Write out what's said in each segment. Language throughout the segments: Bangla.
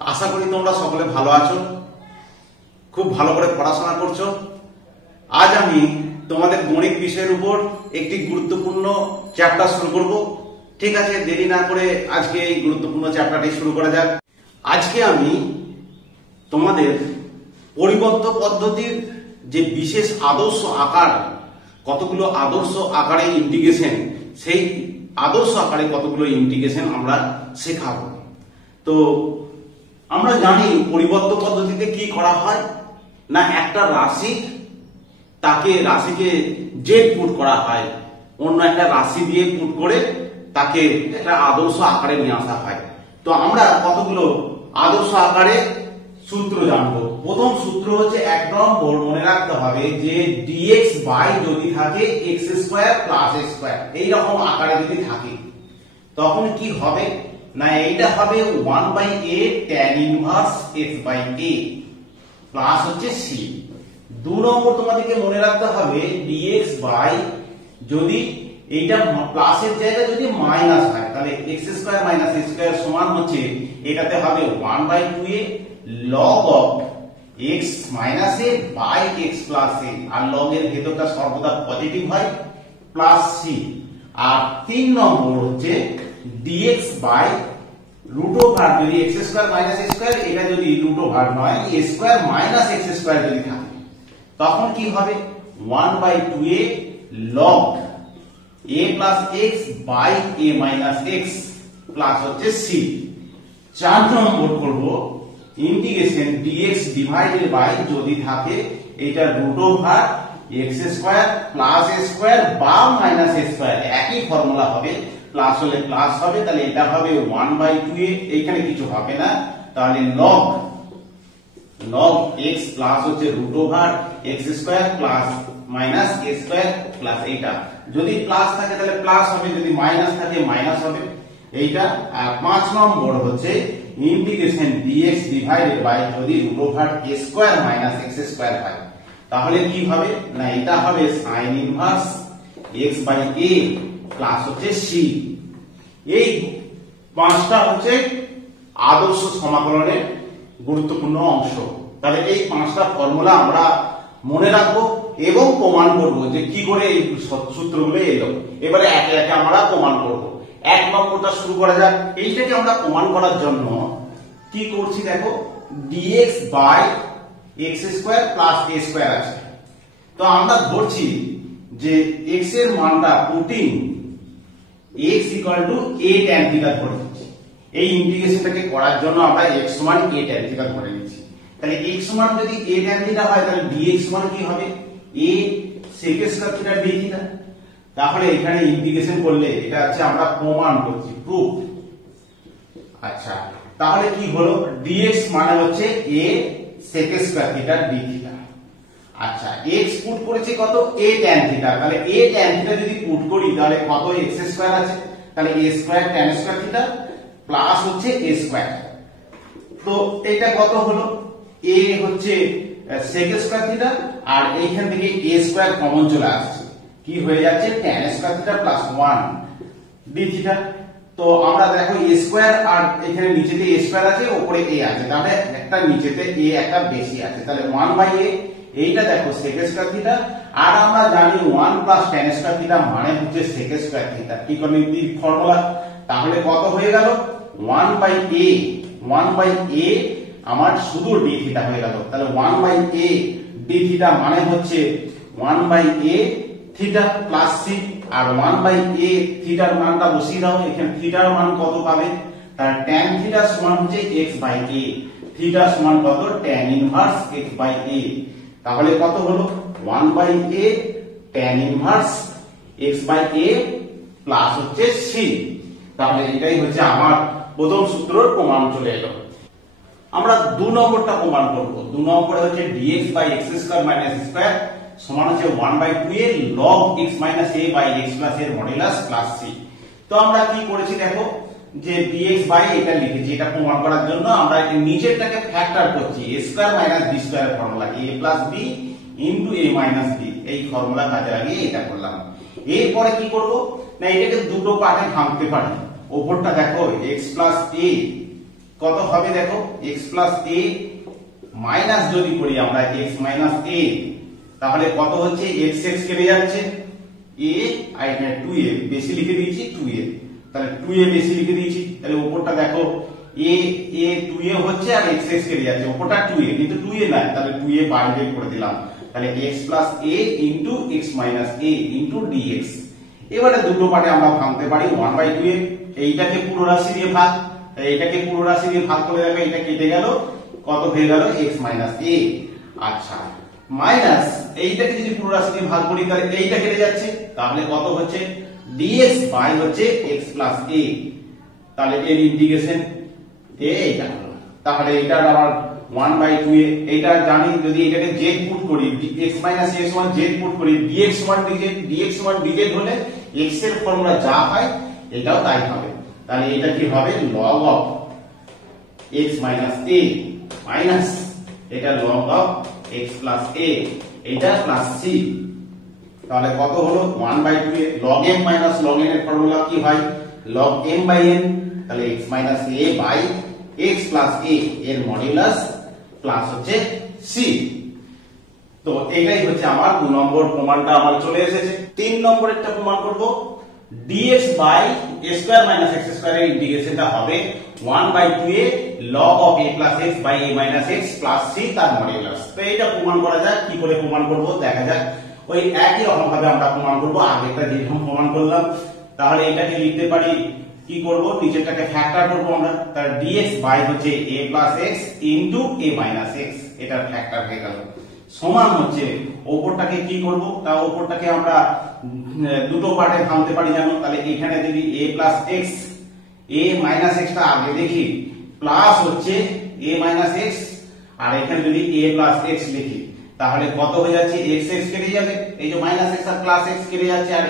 আশা করি তোমরা সকলে ভালো আছো, খুব ভালো করে পড়াশোনা করছো। আজ আমি তোমাদের গণিত বিষয়ের উপর একটি গুরুত্বপূর্ণ চ্যাপ্টার শুরু করব। ঠিক আছে, দেরি না করে আজকে এই গুরুত্বপূর্ণ চ্যাপ্টারটি শুরু করা যাক। আজকে আমি তোমাদের পরিবর্ত পদ্ধতির যে বিশেষ আদর্শ আকার, কতগুলো আদর্শ আকারে ইন্টিগ্রেশন, সেই আদর্শ আকারে কতগুলো ইন্টিগ্রেশন আমরা শেখাবো। তো আমরা জানি পরিবর্ত পদ্ধতিতে কি করা হয় না, একটা রাশিকে জেড পুট করা হয়, অন্য একটা রাশি দিয়ে পুট করে তাকে একটা আদর্শ আকারে নিয়ে আসা হয়। তো আমরা কতগুলো আদর্শ আকারে সূত্র জানবো। প্রথম সূত্র হচ্ছে 1 নম্বর, মনে রাখতে হবে যে dx বাই যদি থাকে x square plus a square, এইরকম আকারে যদি থাকে তখন কি হবে না, এইটা হবে 1/a tan inverse x by a plus হচ্ছে c। 2 নম্বর তোমাদেরকে মনে রাখতে হবে dx বাই যদি এইটা প্লাসের জায়গায় যদি মাইনাস হয় তাহলে x square minus a square সমান হচ্ছে এটাতে হবে 1/2a log of x minus a by x plus a, R log এর ভেতরটা সর্বদা পজিটিভ হয়, প্লাস c। আর 3 নম্বর হচ্ছে dx by root over যদি x square minus a square, এটা যদি root over নয় a square minus x square যদি থাকে তখন কি হবে 1/2a log a plus x by a minus x plus হচ্ছে c। 4 নম্বর করব ইন্টিগ্রেশন dx ডিভাইডেড বাই যদি থাকে এটা root over x square plus a square বা মাইনাস a স্কয়ার, একই ফর্মুলা হবে, প্লাস হলে প্লাস হবে, তাহলে এটা হবে 1/2a, এইখানে কিছু হবে না, তাহলে log x প্লাস হচ্ছে root over x square plus minus a square plus এটা, যদি প্লাস থাকে তাহলে প্লাস হবে, যদি মাইনাস থাকে মাইনাস হবে এইটা। আর 5 নম্বর হচ্ছে ইন্টিগ্রেশন dx ডিভাইডেড বাই যদি root over a square minus x square হয় তাহলে কি হবে না, এটা হবে sin inverse x by a plus হচ্ছে c। এই 5টা হচ্ছে আদর্শ সমাকলনের গুরুত্বপূর্ণ অংশ। তাহলে এই 5টা ফর্মুলা আমরা মনে রাখবো এবং প্রমাণ করব যে কি করে এই সূত্রগুলো এলো। এবারে একে একে আমরা প্রমাণ করব। 1 নম্বরটা শুরু করা যাক। এইটাকে আমরা প্রমাণ করার জন্য কি করছি দেখো, dx by x square plus a square আছে। তো আমরা ধরছি যে x এর মানটা putting x equal to a tan theta ধরে নিচ্ছি। এই ইন্টিগ্রেশনটাকে করার জন্য আমরা x সমান a tan থিটা ধরে নিচ্ছি। তাহলে x সমান যদি a tan থিটা হয় তাহলে dx সমান কি হবে a sec square theta d theta. তাহলে এখানে ইন্টিগ্রেশন করলে এটা হচ্ছে আমরা প্রমাণ করছি, প্রুফ। আচ্ছা, তাহলে কি হলো dx মানে হচ্ছে a sec square theta d theta. আচ্ছা, x পুট করেছি কত a tan থিটা, তাহলে a tan থিটা যদি পুট করি তাহলে কত x স্কয়ার আছে, তাহলে a square tan square theta plus হচ্ছে a স্কয়ার। তো এটা কত হলো, a হচ্ছে sec স্কয়ার থিটা আর এইখান থেকে a স্কয়ার কমন চলে আসছে, কি হয়ে যাচ্ছে tan square theta plus 1 d theta. তো আমরা দেখো a স্কয়ার আর এখানে নিচেতে a স্কয়ার আছে, উপরে a আছে, তাহলে একটা নিচেতে a একটা বেশি আছে, তাহলে 1/a, এইটা দেখো sec স্কয়ার থিটা। আর আমরা জানি 1 প্লাস tan স্কয়ার থিটা মানে হচ্ছে sec স্কয়ার থিটা, কি করে ফর্মুলা। তাহলে কত হয়ে গেল 1/a আমার শুধু d থিটা হয়ে গেল, তাহলে 1/a d থিটা মানে হচ্ছে 1/a থিটা প্লাস c। আর 1/a থিটার মানটা বসিয়ে দাও, এখানে থিটার মান কত পাবে, তার tan থিটা সমান হচ্ছে x বাই a, থিটা সমান কত tan inverse x by a। তাহলে কত হলো 1/a tan inverse x by a plus হচ্ছে c। তাহলে এটাই হচ্ছে আমার প্রথম সূত্রের প্রমাণ চলে এলো। আমরা 2 নম্বরটা প্রমাণ করব। 2 নম্বরে হচ্ছে dx by x square minus square সমান হচ্ছে 1/2a log x minus a by x plus এর মডুলাস প্লাস c। তো আমরা কি করেছি দেখো, যে dx বাই এটা লিখেছি, এটা প্রমাণ করার জন্য আমরা এই নিচেরটাকে ফ্যাক্টর করছি, a square minus b square formula, a plus b into a minus b, এই ফর্মুলা কাজে লাগিয়ে এটা করলাম। এরপরে কি করব না, এটাকে দুটো পার্টে ভাঙতে পারি। উপরটা দেখো x প্লাস a কত হবে দেখো x প্লাস a মাইনাস যদি করি আমরা x মাইনাস a, তাহলে কত হচ্ছে x x কেটে যাচ্ছে, a আর এখানে 2a বেশি লিখে দিয়েছি 2a, তাহলে 2a বেশি লিখে দিয়েছি, তাহলে উপরটা দেখো a 2a হচ্ছে আর x x কেটে যাচ্ছে, উপরটা 2a কিন্তু 2a না, তাহলে 2a বাইরে করে দিলাম, তাহলে x plus a into x minus a into dx। এবারে দুটো পার্টে আমরা ভাঙতে পারি 1/2a, এইটাকে পুরো রাশি দিয়ে ভাগ, এইটাকে পুরো রাশি দিয়ে ভাগ করে দেখো এটা কেটে গেল, কত হয়ে গেল x মাইনাস a। আচ্ছা মাইনাস এইটাকে যদি পুরো রাশি দিয়ে ভাগ করি তাহলে এইটা কেটে যাচ্ছে, তাহলে কত হচ্ছে dx বাই হচ্ছে x প্লাস a, তাহলে এর ইন্টিগ্রেশন এইটা হলো, তাহলে এটা আবার 1/2a, এইটা জানি যদি এটাকে z পুট করি x মাইনাস a সমান z পুট করি dx সমান dz হলে x এর ফর্মুলা যা হয় এটাও তাই হবে, তাহলে এটা কি হবে log of x minus a minus এটা log of x plus a, এটা প্লাস c, তাহলে কত হলো 1/2a, log m minus log n এর ফর্মুলা কি হয় log m by n, তাহলে x minus a by x plus a এর মডুলাস প্লাস হচ্ছে c। তো এটাই হচ্ছে আমার 2 নম্বর প্রমাণটা আমার চলে এসেছে। 3 নম্বরেরটা প্রমাণ করব, dx by a square minus x square এর ইন্টিগ্রেশনটা হবে 1/2a log of a plus x by a minus x plus c তার মডুলাস। তো এটা প্রমাণ করা যায়, কি করে প্রমাণ করব দেখা যাক। ওই একই রকম ভাবে আমরা প্রমাণ করব, আগেরটা যেরকম প্রমাণ করলাম, তাহলে এটাকে লিখতে পারি কি করব, নিচেরটাকে ফ্যাক্টর করব আমরা, তাহলে dx by হচ্ছে a plus x into a minus x, এটা ফ্যাক্টর হয়ে গেল, সমান হচ্ছে উপরটাকে কি করব, তা উপরটাকে আমরা দুটো পার্টে ভাঙতে পারি জানো, তাহলে এখানে যদি a plus x a minus x টা আগে দেখি প্লাস হচ্ছে a minus x, আর এখানে যদি a plus x লিখি তাহলে কত হয়ে যাচ্ছে x x কেটে যাবে, এই যে মাইনাস x আর প্লাস x কেটে যাচ্ছে, আর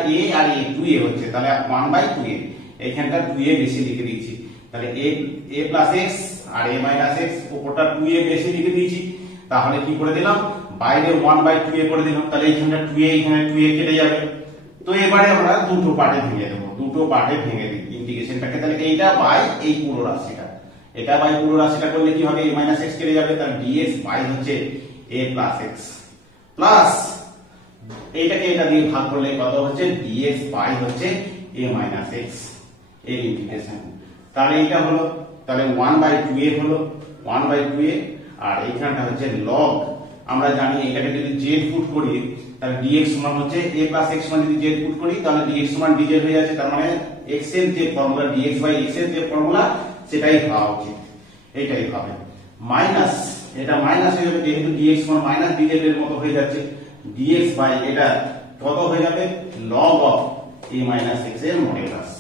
a 2a হচ্ছে, তাহলে 1/2a, এইখানটা 2a বেশি লিখে দিয়েছি, তাহলে a plus x R a minus x উপরটা 2a বেশি লিখে দিয়েছি, তাহলে কি করে দিলাম বাইরে 1/2a করে দিলাম, তাহলে এইখানটা 2a এখানে 2a কেটে যাবে। তো এবারে আমরা দুটো পার্টে ভেঙে দেব, দুটো পার্টে ভেঙে দিই ইন্টিগ্রেশনটাকে, তাহলে এইটা বাই এই পুরো রাশিটা, এটা বাই পুরো রাশিটা করলে কি হবে a minus x কেটে যাবে, তাহলে dx বাই হচ্ছে a plus x প্লাস এইটাকে এটা দিয়ে ভাগ করলে কত হচ্ছে dx বাই হচ্ছে a minus x এর ইন্টিগ্রেশন, তাহলে এটা হলো, তাহলে 1/2a হলো 1/2a, আর এইখানটা হচ্ছে log, আমরা জানি এটাকে যদি z পুট করি তাহলে dx সমান হচ্ছে a plus x সমান যদি z পুট করি তাহলে dx সমান dz হয়ে যাচ্ছে, তার মানে x এর যে ফর্মুলা dx বাই x এর যে ফর্মুলা সেটাই হওয়া উচিত, এইটাই হবে মাইনাস, এটা মাইনাস হয়ে যাবে যেহেতু dx সমান মাইনাস dz এর মতো হয়ে যাচ্ছে, dx বাই এটা কত হয়ে যাবে log of a minus x এর মডুলাস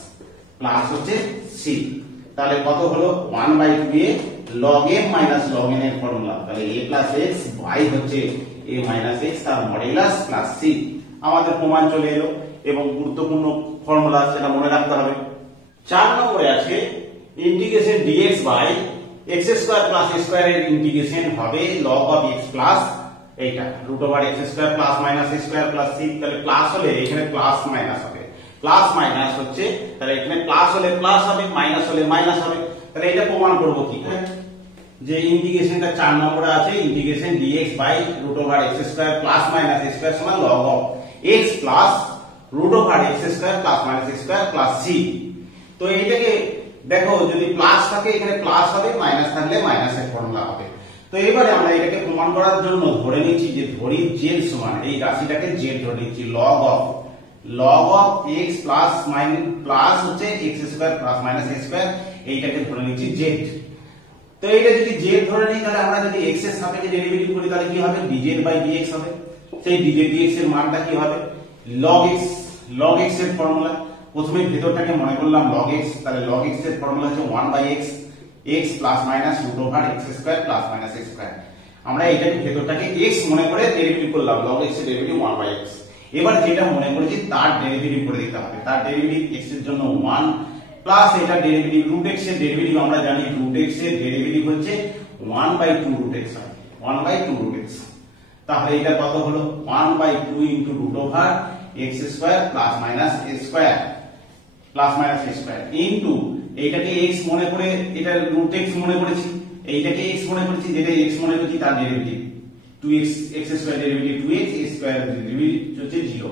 প্লাস হচ্ছে c, তাহলে কত হলো 1/2a log m minus log n এর ফর্মুলা, তাহলে a plus x বাই হচ্ছে a minus x তার মডুলাস প্লাস c। আমাদের প্রমাণ চলে এলো এবং গুরুত্বপূর্ণ ফর্মুলা সেটা মনে রাখতে হবে। 4 নম্বরে আছে integration dx by x square plus a square এর ইন্টিগ্রেশন হবে log of x প্লাস এইটা root over x square plus minus a square plus c, তাহলে প্লাস হলে এখানে প্লাস মাইনাস হবে, প্লাস মাইনাস হচ্ছে, তাহলে এখানে প্লাস হলে প্লাস হবে, মাইনাস হলে মাইনাস হবে, তাহলে এটা প্রমাণ করব কি করে, যে ইন্টিগ্রেশনটা 4 নম্বরে আছে integration dx by root over x square plus minus a square সমান log of x plus root over x square plus minus a square plus c। তো এইটাকে দেখো যদি প্লাস থাকে এখানে প্লাস হবে, মাইনাস থাকলে মাইনাসের ফর্মুলা হবে। তো এবারে আমরা এটাকে প্রমাণ করার জন্য ধরে নিচ্ছি যে ধরি z সমান, এই রাশিটাকে z ধরে নিচ্ছি log of x plus minus plus হচ্ছে x square plus minus a square, এইটাকে ধরে নিচ্ছি z। তো এটা যদি z ধরে নিই তাহলে আমরা যদি x এর সাপেক্ষে ডেরিভেটিভ করি তাহলে কি হবে dz বাই dx হবে, সেই dz dx এর মানটা কি হবে log x এর ফর্মুলা, প্রথমে ভেতরটাকে মনে করলাম log x, তাহলে log x এর ফর্মুলা হচ্ছে 1/x x plus minus root over x square plus minus a square, আমরা এটাকে ভেতরটাকে x মনে করে ডেরিভেটিভ করলাম, log x এর ডেরিভেটিভ 1/x। এবার যেটা মনে করেছি তার ডেরিভেটিভ করে দিতে হবে, তার ডেরিভেটিভ x এর জন্য 1 প্লাস এটা ডেরিভেটিভ root x এর ডেরিভেটিভ আমরা জানি root x এর ডেরিভেটিভ হচ্ছে 1/2 root x হয়, 1/2 root x, তাহলে এটা কত হলো 1/2 into root over x square plus minus a square plus minus a square into এইটাকে x মনে করে, এটা রুট x মনে করেছি, এইটাকে x মনে করেছি, যেটা x মনে করেছি তার derivative 2x x square derivative 2x square derivative হচ্ছে 0।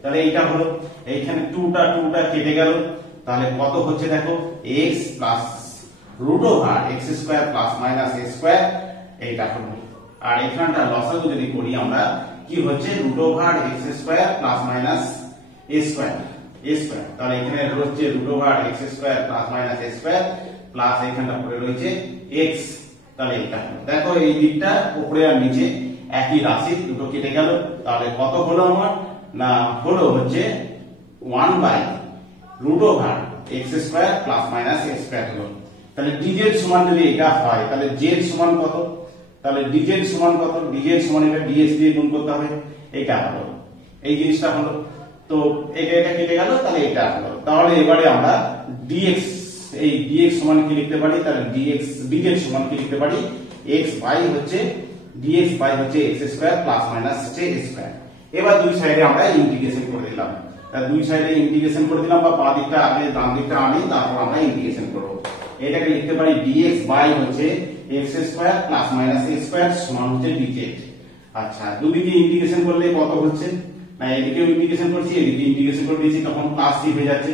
তাহলে এইটা হলো, এইখানে 2টা কেটে গেল, তাহলে কত হচ্ছে দেখো x plus root over x square plus minus a square, এইটা হলো। আর এখানটা লসাগু যদি করি আমরা, কি হচ্ছে root over x square plus minus a square, তাহলে এখানে হচ্ছে root over x square plus minus a square plus এখানটা পড়ে রয়েছে x। তাহলে এটা দেখো এই দিকটা উপরে আর নিচে একই রাশি, দুটো কেটে গেল, তাহলে কত হলো আমার, না হলো হচ্ছে 1 by root over x square plus minus a square হলো। তাহলে dz সমান যদি এটা হয়, তাহলে z সমান কত, তাহলে dz সমান কত, dz সমান এটা dx দিয়ে গুণ করতে হবে, এটা হলো, এই জিনিসটা হলো। তো এটা কেটে গেল, তাহলে এটা হলো। তাহলে এবারে আমরা dx, এই dx সমান কি লিখতে পারি, তাহলে dz সমান কি লিখতে পারি, x বাই হচ্ছে dx বাই হচ্ছে x স্কয়ার প্লাস মাইনাস হচ্ছে a স্কয়ার। এবার দুই সাইডে আমরা ইন্টিগ্রেশন করে দিলাম, তাহলে দুই সাইডে ইন্টিগ্রেশন করে দিলাম, বা বাঁ দিকটা আগে ডান দিকটা আনি, তারপর আমরা ইন্টিগ্রেশন করব। এটাকে লিখতে পারি dx বাই হচ্ছে x square plus minus a square সমান হচ্ছে dz। আচ্ছা, দুদিকে ইন্টিগ্রেশন করলে কত হচ্ছে, না এদিকে ইন্টিগ্রেশন করছি, এদিকে ইন্টিগ্রেশন করে দিয়েছি, তখন প্লাস c হয়ে যাচ্ছে।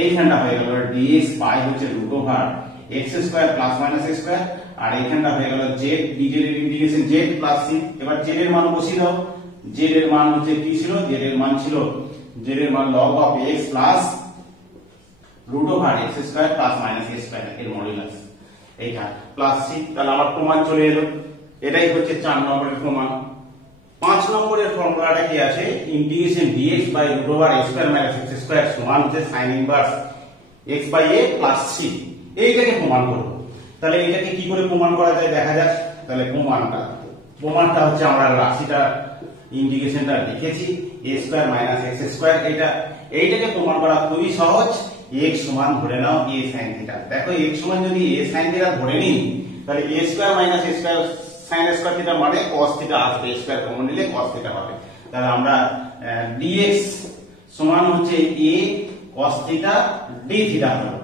এইখানটা হয়ে গেল dx বাই হচ্ছে root over x square plus minus a square, আর এইখানটা হয়ে গেল z, dz এর ইন্টিগ্রেশন z প্লাস c। এবার z এর মান বসিয়ে দাও, z এর মান হচ্ছে কি ছিল, z এর মান ছিল, z এর মান log of x plus root over x square plus minus a square এর মডুলাস, এইটা প্লাস c। তাহলে আমার প্রমাণ চলে এলো, এটাই হচ্ছে 4 নম্বরের প্রমাণ। 5 নম্বরের ফর্মুলাটা কি আছে, integration dx by root over x square minus x square সমান হচ্ছে sin inverse x by a plus c। এইটাকে প্রমাণ করব। তাহলে এটাকে কি করে প্রমাণ করা যায় দেখা যাক। তাহলে প্রমাণটা হচ্ছে আমরা রাশিটা ইন্টিগ্রেশনটা লিখেছি a square minus x square, এইটাকে প্রমাণ করা খুবই সহজ। x সমান ধরে নাও a sin থিটা। দেখো x সমান যদি a sin থিটা ধরে নিই, তাহলে a square minus a square sin square theta মানে cos থিটা আসবে, স্কয়ার কমন নিলে cos থিটা হবে। তাহলে আমরা dx সমান হচ্ছে a cos theta d theta হলো।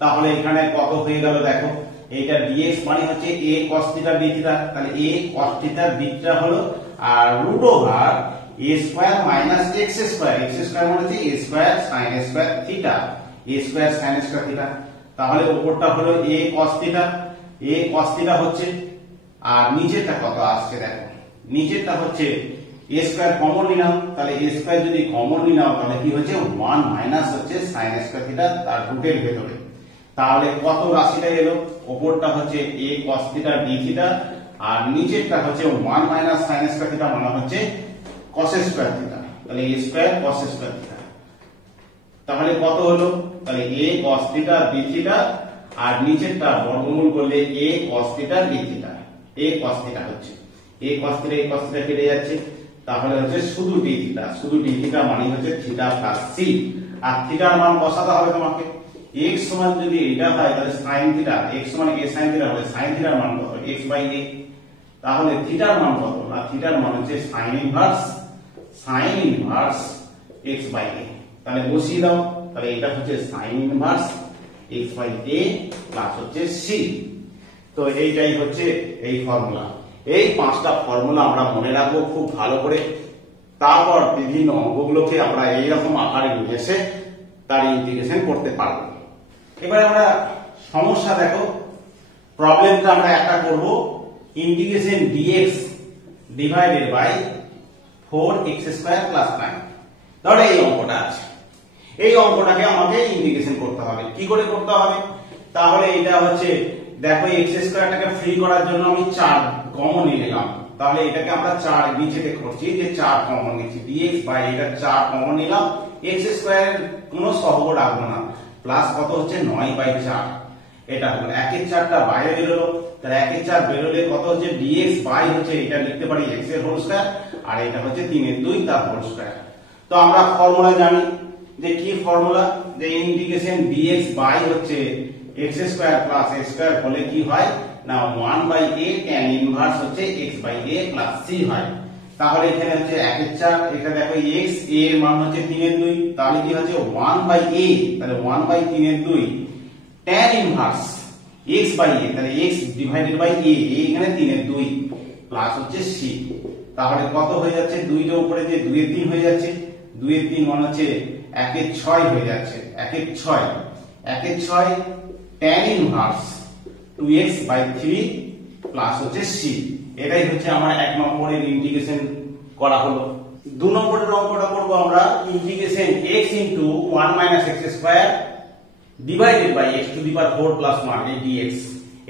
তাহলে এখানে কত হয়ে গেল দেখো, এইটা dx মানে হচ্ছে a cos theta d theta, তাহলে a cos theta d theta হলো, আর root over a square minus x square, x square মানে হচ্ছে a square sin square theta, a square sin square theta. তাহলে উপরটা হলো a cos থিটা হচ্ছে, আর নিচেরটা কত আসছে দেখো, নিচেরটা হচ্ছে a স্কয়ার কমন নিলাম, তাহলে a স্কয়ার যদি কমন নিলাম তাহলে কি হচ্ছে 1 মাইনাস হচ্ছে sin স্কয়ার থিটা তার রুটের ভেতরে। তাহলে কত রাশিটা এলো, উপরটা হচ্ছে a cos theta d theta, আর নিচেরটা হচ্ছে 1 মাইনাস sin স্কয়ার থিটা মানে হচ্ছে cos স্কয়ার থিটা, তাহলে a square cos square theta. তাহলে কত হলো, তাহলে a cos theta d theta, আর নিচেরটা বর্গমূল করলে a cos theta d theta, a cos theta হচ্ছে a cos থিটা কেটে যাচ্ছে, তাহলে হচ্ছে শুধু d থিটা, শুধু d থিটা মানে হচ্ছে থিটা প্লাস c। আর থিটার মান বসাতে হবে তোমাকে, x সমান যদি এটা হয় তাহলে sin থিটা, x সমান a sin থিটা হলে sin থিটার মান কত, x বাই a। তাহলে থিটার মান কত, না থিটার মান হচ্ছে sin inverse x by a। তাহলে বসিয়ে দাও, তাহলে এটা হচ্ছে sin inverse x by a plus হচ্ছে c। তো এইটাই হচ্ছে এই ফর্মুলা। এই 5টা ফর্মুলা আমরা মনে রাখবো খুব ভালো করে, তারপর বিভিন্ন অঙ্কগুলোকে আমরা এইরকম আকারে নিয়ে এসে তার ইন্টিগ্রেশন করতে পারবো। এবারে আমরা সমস্যা দেখো, প্রবলেমটা আমরা একটা করব, integration dx divided by 4x square plus 9। ধরো এই অঙ্কটা আছে, এই অঙ্কটাকে আমাকে ইন্টিগ্রেশন করতে হবে। কি করে করতে হবে, তাহলে এটা হচ্ছে দেখো x স্কয়ারটাকে ফ্রি করার জন্য আমি 4 কমন নিয়ে নিলাম, তাহলে এটাকে আমরা 4 নিচেতে করছি যে 4 কমন নিচ্ছি, dx বাই এটা 4 কমন নিলাম, x স্কয়ারের কোনো সহগ রাখবো না, প্লাস কত হচ্ছে 9 বাই 4, এটা হলো 1 এর 4টা বাইরে বেরোলো, তাহলে 1 এর 4 বেরোলে কত হচ্ছে dx বাই হচ্ছে এটা লিখতে পারি x এর হোল স্কয়ার, আর এটা হচ্ছে 3 এর 2 তার হোল স্কয়ার। তো আমরা ফর্মুলা জানি যে কি ফর্মুলা, যে ইন্টিগ্রেশন dx বাই হচ্ছে x square plus a square হলে কি হয় না 1 বাই a tan ইনভার্স হচ্ছে x by a plus c হয়। তাহলে এখানে হচ্ছে 1 এর 4, এটা দেখো x, a এর মান হচ্ছে 3 এর 2, তাহলে কি হচ্ছে 1 বাই a, তাহলে 1 বাই 3 এর 2 tan inverse x by a, তাহলে x ডিভাইডেড বাই a, এখানে 3 এর 2 প্লাস হচ্ছে c, তাহলে কত হয়ে যাচ্ছে 2 এর উপরে যে 2 এর 3 হয়ে যাচ্ছে, 2 এর 3 মানে হচ্ছে 1 এর 6 হয়ে যাচ্ছে, 1 এর 6, 1 এর 6 tan inverse 2x by 3 plus হচ্ছে c। এটাই হচ্ছে আমার 1 নম্বরের ইন্টিগ্রেশন করা হলো। 2 নম্বরের অঙ্কটা করব আমরা integration x into 1 minus x square divided by x to the power 4 plus 1 এই dx,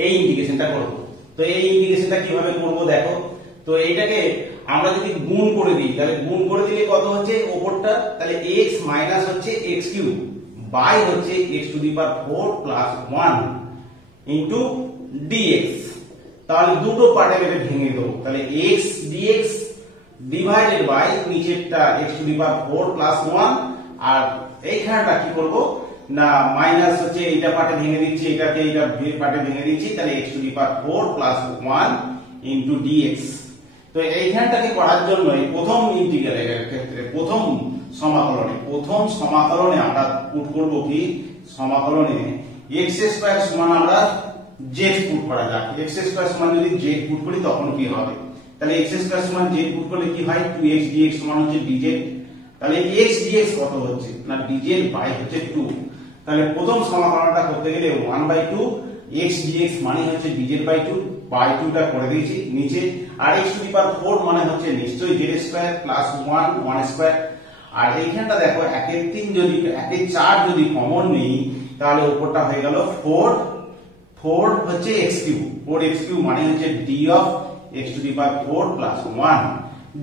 এই ইন্টিগ্রেশনটা করব। তো এই ইন্টিগ্রেশনটা কিভাবে করব দেখো, তো এইটাকে আমরা যদি গুণ করে দিই, তাহলে গুণ করে দিলে কত হচ্ছে উপরটা, তাহলে x মাইনাস হচ্ছে x কিউব বাই হচ্ছে x to the power 4 plus 1 into dx, তাহলে দুটো পার্টে এটা ভেঙে দেবো, তাহলে x dx ডিভাইডেড বাই নিচেরটা x to the power 4 plus 1, আর এইখানটা কি করব না মাইনাস হচ্ছে এইটা পার্টে ভেঙে দিচ্ছি, এটাকে এইটা পার্টে ভেঙে দিচ্ছি, তাহলে x to the power 4 plus 1 into dx। তো এইখানটাকে করার জন্য এই প্রথম ইন্টিগ্রালের ক্ষেত্রে প্রথম সমাকলনে আমরা পুট করব কি, সমাকলনে x স্কয়ার সমান আমরা z পুট করা যাক। x স্কয়ার সমান যদি z পুট করি তখন কি হবে, তাহলে x স্কয়ার সমান z পুট করলে কি হয় 2x dx সমান হচ্ছে dz, তাহলে x dx কত হচ্ছে না dz বাই হচ্ছে 2, তাহলে প্রথম সমাকলনটা করতে গেলে 1/2 x dx মানে হচ্ছে dz বাই 2 বাই 2টা করে দিয়েছি নিচে, আর x টু দি পাওয়ার 4 মানে হচ্ছে নিশ্চয়ই z স্কয়ার প্লাস 1 স্কয়ার, আর এইখানটা দেখো 1 এর 3 যদি 1 এর 4 যদি কমন নেই তাহলে উপরটা হয়ে গেল 4 হচ্ছে x কিউব, 4x কিউব মানে হচ্ছে d of x to the power 4 plus 1,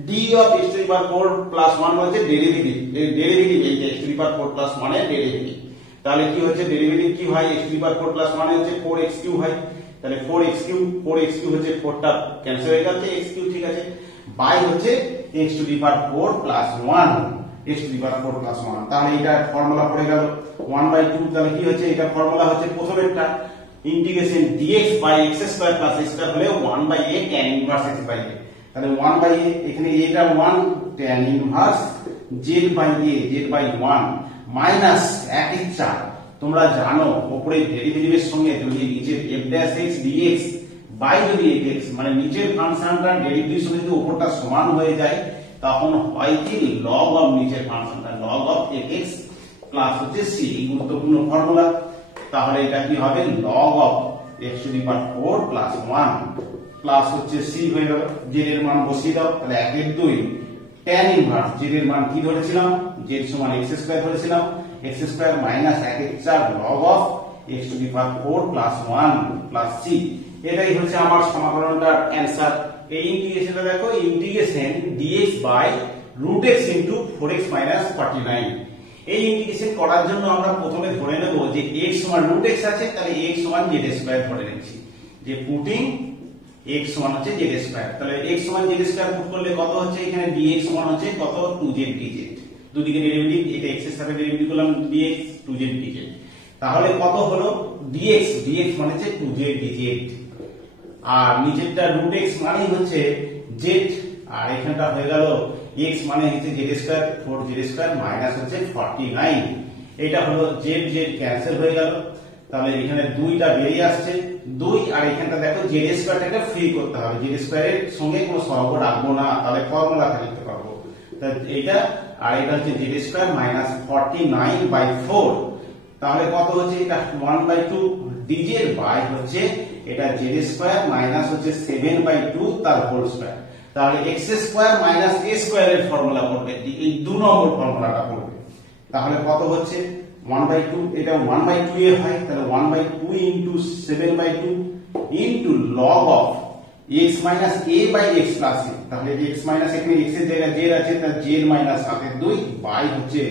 d of x to the power 4 plus 1 হচ্ছে ডেরিভেটিভ এই x to the power 4 plus 1 এর ডেরিভেটিভ, তাহলে কি হচ্ছে ডেরিভেটিভ কি হয় x to the power 4 plus 1 হচ্ছে 4x কিউব হয়, তাহলে 4x কিউব হচ্ছে 4টা ক্যান্সেল হয়ে যাচ্ছে x কিউব, ঠিক আছে, বাই হচ্ছে x to the power 4 plus 1, x to the power 4 plus 1, তাহলে এটা ফর্মুলা পড়ে গেল 1/2, তাহলে কি হচ্ছে এটা ফর্মুলা হচ্ছে প্রথমেরটা integration dx by x square plus x square হলে 1/a tan inverse x by a, তাহলে 1/a এখানে এটা 1 tan inverse z by a, z by 1 minus 1 এর 4, তোমরা জানো উপরে ডেরিভেটিভের সঙ্গে যদি নিচের f' x dx বাই যদি fx মানে নিচের ফাংশনটা ডেরিভেটিভের সঙ্গে যদি উপরটা সমান হয়ে যায় তখন হয় কি log অফ নিচের ফাংশনটা log অফ fx প্লাস হচ্ছে c, গুরুত্বপূর্ণ ফর্মুলা, তাহলে এটা কি হবে log of x to the power 4 plus 1 plus হচ্ছে c হয়ে গেল, z এর মান বসিয়ে দাও, তাহলে 1 এর 2 tan ইনভার্স z এর মান কি ধরেছিলাম z সমান x স্কয়ার ধরেছিলাম, x স্কয়ার মাইনাস 1 এর 4 log of x to the power 4 plus 1 plus c, এটাই হচ্ছে আমার সমাকলনটার অ্যানসার। এই ইন্টিগ্রেশনটা দেখো integration dx by √x into 4x minus 49, এই ইন্টিগ্রেশন করার জন্য আমরা প্রথমে ধরে নেব যে x সমান √x আছে, তাহলে x সমান z স্কয়ার ধরে নিচ্ছি, যে পুটিং x সমান হচ্ছে z স্কয়ার, তাহলে x সমান z স্কয়ার পুট করলে কত হচ্ছে এখানে dx সমান হচ্ছে কত 2z dz, দুদিকে ডেরিভেটিভ, এটা x এর সাথে ডেরিভেটিভ করলাম dx 2z dz, তাহলে কত হলো dx মানে হচ্ছে 2z dz, আর নিচেরটা √x মানে হচ্ছে z, আর এখানটা হয়ে গেল x মানে হচ্ছে z square 4z square minus হচ্ছে 49, এটা হলো z ক্যান্সেল হয়ে গেল, তাহলে এখানে 2টা বেরিয়ে আসছে 2, আর এখানটা দেখো z স্কয়ারটাকে ফ্রি করতে হবে, z স্কয়ারের সঙ্গে কোনো সহগ রাখবো না, তাহলে ফর্মুলা লিখতে পারবো, তাহলে এটা আর এটা হচ্ছে z স্কয়ার মাইনাস 49/4, তাহলে কত হচ্ছে এটা 1/2 dz বাই হচ্ছে এটা z স্কয়ার মাইনাস হচ্ছে 7/2 তার হোল স্কয়ার, তাহলে x square minus a square এর ফর্মুলা করবে, এই 2 নম্বর ফর্মুলাটা করবে, তাহলে কত হচ্ছে 1/2, এটা 1/2 এ হয়, তাহলে 1/2 into 7/2 into log of x minus a by x plus a, তাহলে x মাইনাস এখানে x এর জায়গায় z আছে, তাহলে z মাইনাস 7/2 বাই হচ্ছে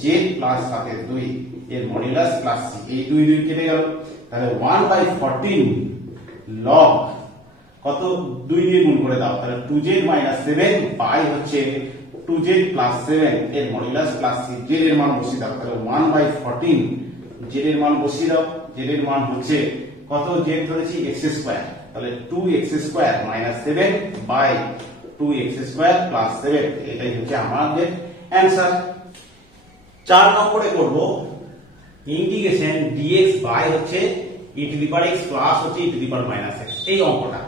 z প্লাস 7/2 এর মডুলাস প্লাস c, এই 2 কেটে গেল, তাহলে 1/14 log কত 2 দিয়ে গুণ করে দাও, তাহলে 2z মাইনাস 7 বাই হচ্ছে 2z প্লাস 7 এর মডুলাস প্লাস c, z এর মান বসিয়ে দাও, তাহলে 1/14 z এর মান বসিয়ে দাও, z এর মান হচ্ছে কত z ধরেছি x স্কয়ার, তাহলে 2x square minus 7 by 2x square plus 7, এটাই হচ্ছে আমাদের অ্যানসার। 4 নম্বরে করব ইন্টিগ্রেশন dx বাই হচ্ছে e to the power x plus হচ্ছে e to the power minus x, এই অঙ্কটা।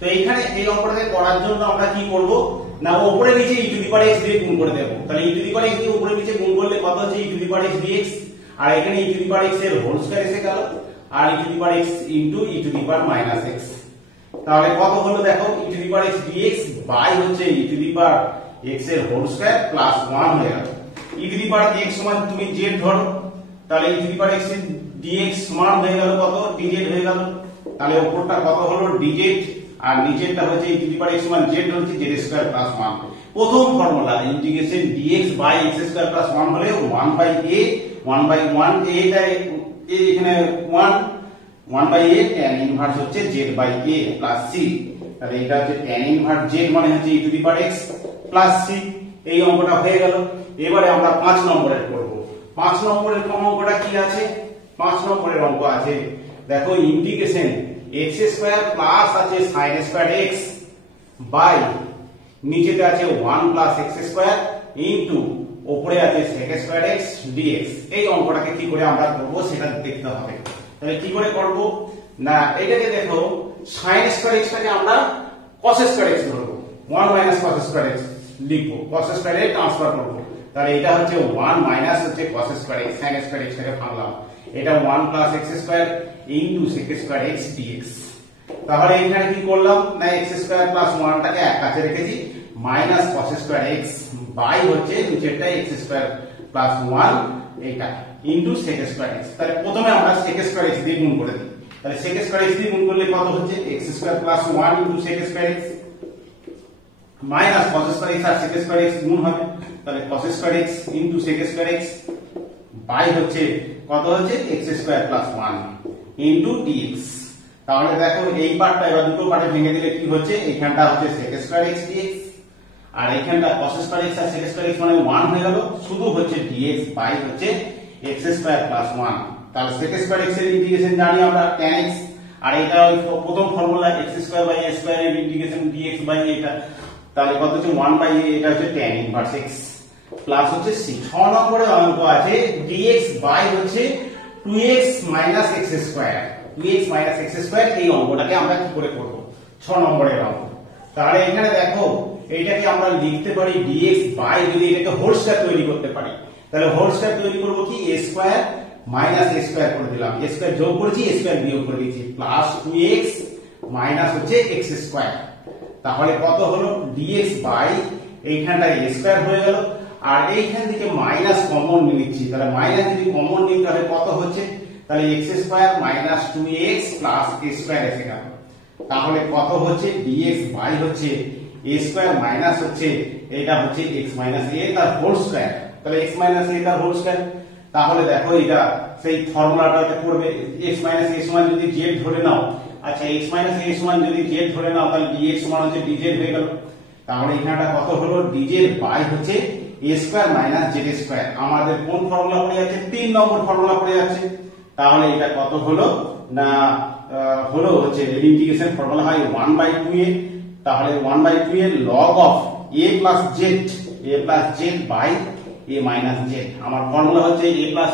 তো এখানে এই অঙ্কটাকে করার জন্য আমরা কি করব না উপরে নিচে e to the power x দিয়ে গুণ করে দেব। তাহলে e to the power x দিয়ে উপরে নিচে গুণ করলে কত হচ্ছে e to the power x dx, আর এখানে e to the power x এর হোল স্কয়ার এসে গেল, আর e to the power x into e to the power minus x। তাহলে কত হলো দেখো e to the power x dx by হচ্ছে e to the power x এর হোল স্কয়ার প্লাস 1 হয়ে গেল। e to the power x সমান তুমি z ধরো, তাহলে e to the power x এর dx সমান হয়ে গেল কত dz হয়ে গেল। তাহলে উপরটা কত হলো dz আর নিচেরটা হচ্ছে e to the power x সমান z হচ্ছে z স্কয়ার প্লাস 1। প্রথম formula integration dx by x square plus 1 হলে 1 বাই a 1 বাই 1 a টা এখানে 1 বাই a tan ইনভার্স হচ্ছে z by a plus c। তাহলে এটা হচ্ছে tan ইনভার্স z মানে হচ্ছে e to the power x plus c। এই অঙ্কটা হয়ে গেল। এবারে আমরা 5 নম্বরের করব। 5 নম্বরের অঙ্কটা কি আছে? 5 নম্বরের অঙ্ক আছে দেখো ইন্টিগ্রেশন x স্কয়ার প্লাস আছে sin স্কয়ার x বাই নিচেতে আছে 1 প্লাস x স্কয়ার ইনটু উপরে আছে sec স্কয়ার x dx। এই অঙ্কটাকে কি করে আমরা করব সেটা দেখতে হবে। তাহলে কি করে করব না এটাকে দেখো sin স্কয়ার x টাকে আমরা cos স্কয়ার x ধরব, 1 মাইনাস cos স্কয়ার x লিখবো, cos স্কয়ার এ ট্রান্সফার করব। তাহলে এটা হচ্ছে 1 মাইনাস হচ্ছে cos square x, sin square x টাকে ভাঙলাম, এটা 1 plus x square into sec square x dx। তাহলে এখানে কি করলাম না x স্কয়ার প্লাস 1 টাকে এক কাছে রেখেছি, minus cos square x by হচ্ছে নিচেরটা x স্কয়ার প্লাস 1 এটা ইনটু sec স্কয়ার x। তাহলে প্রথমে আমরা sec স্কয়ার x দিয়ে গুণ করে দিই। তাহলে sec স্কয়ার x দিয়ে গুণ করলে কত হচ্ছে x square plus 1 into sec square x minus cos square x আর sec স্কয়ার x গুণ হবে। তাহলে cos square x into sec square x by হচ্ছে কত হচ্ছে x square plus 1 into dx। তাহলে দেখো এই পার্টটা এবার দুটো পার্টে ভেঙে দিলে কি হচ্ছে, এখানটা হচ্ছে sec স্কয়ার x dx আর এখানটা cos স্কয়ার x আর sec স্কয়ার x মানে 1 হয়ে গেল, শুধু হচ্ছে dx বাই হচ্ছে x স্কয়ার প্লাস 1। তাহলে sec স্কয়ার x এর ইন্টিগ্রেশন জানি আমরা tan x, আর এটা প্রথম formula x square by a square এর ইন্টিগ্রেশন dx বাই এটা, তাহলে কত হচ্ছে 1 বাই a, এটা হচ্ছে tan ইনভার্স x প্লাস হচ্ছে c। 6 নম্বরে অঙ্ক আছে dx বাই হচ্ছে 2x minus x square, 2x minus x square. এই অঙ্কটাকে আমরা কি করে করব 6 নম্বরের অঙ্ক। তাহলে এখানে দেখো এইটাকে আমরা লিখতে পারি dx বাই, যদি এটাকে হোল স্কয়ার তৈরি করতে পারি তাহলে হোল স্কয়ার তৈরি করব কি a square minus a square করে দিলাম, a স্কয়ার যোগ করেছি a স্কয়ার বিয়োগ করে দিয়েছি প্লাস 2x মাইনাস হচ্ছে x স্কয়ার। তাহলে কত হলো dx বাই এইখানটা a স্কয়ার হয়ে গেল, আর এইখান থেকে মাইনাস কমন নিচ্ছি, তাহলে মাইনাস যদি কমন নিই তাহলে কত হচ্ছে, তাহলে x square minus 2x plus a square এসে গেল। তাহলে কত হচ্ছে dx বাই হচ্ছে a স্কয়ার মাইনাস হচ্ছে এটা হচ্ছে x মাইনাস a তার হোল স্কয়ার, তাহলে x মাইনাস a তার হোল স্কয়ার। তাহলে দেখো এটা সেই ফর্মুলাটাতে পড়বে x মাইনাস a সমান যদি z ধরে নাও, আচ্ছা x মাইনাস a সমান যদি z ধরে নাও তাহলে dx সমান হচ্ছে dz হয়ে গেল। তাহলে এখানটা কত হলো dz বাই হচ্ছে a square minus z square. আমাদের কোন ফর্মুলা পড়ে যাচ্ছে 3 নম্বর ফর্মুলা পড়ে যাচ্ছে। তাহলে এটা কত হলো না হলো হচ্ছে ইন্টিগ্রেশন ফর্মুলা হয় 1/2a, তাহলে 1/2 এর log of a plus z by a minus z। আমার ফর্মুলা হচ্ছে a plus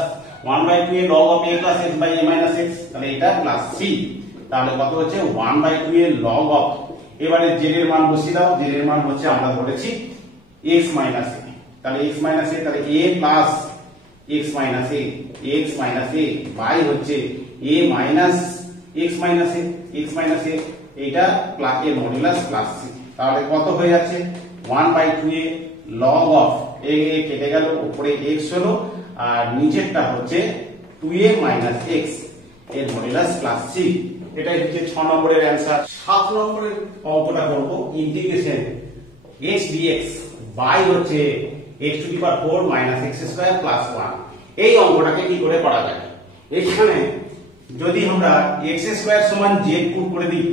1/2 এর log of a plus x by a minus x, তাহলে এটা প্লাস c। তাহলে কত হচ্ছে 1/2 এর log of, এবারে z এর মান বসিয়ে দাও, z এর মান হচ্ছে আমরা বলেছি x minus a, তাহলে x minus a তাহলে a plus x minus a by হচ্ছে a minus x minus a এটা প্লাস এর মডুলাস প্লাস c। তাহলে কত হয়ে যাচ্ছে 1/2a log of a কেটে গেল, উপরে x হলো আর নিচেরটা হচ্ছে 2a minus x এর মডুলাস প্লাস c। এটাই হচ্ছে 6 নম্বরের অ্যানসার। 7 নম্বরের অঙ্কটা করব ইন্টিগ্রেশন x dx বাই হচ্ছে x to the power 4 minus x square plus 1। এই অঙ্কটাকে কি করে করা যায়, এখানে যদি আমরা x স্কয়ার সমান z পুট করে দিই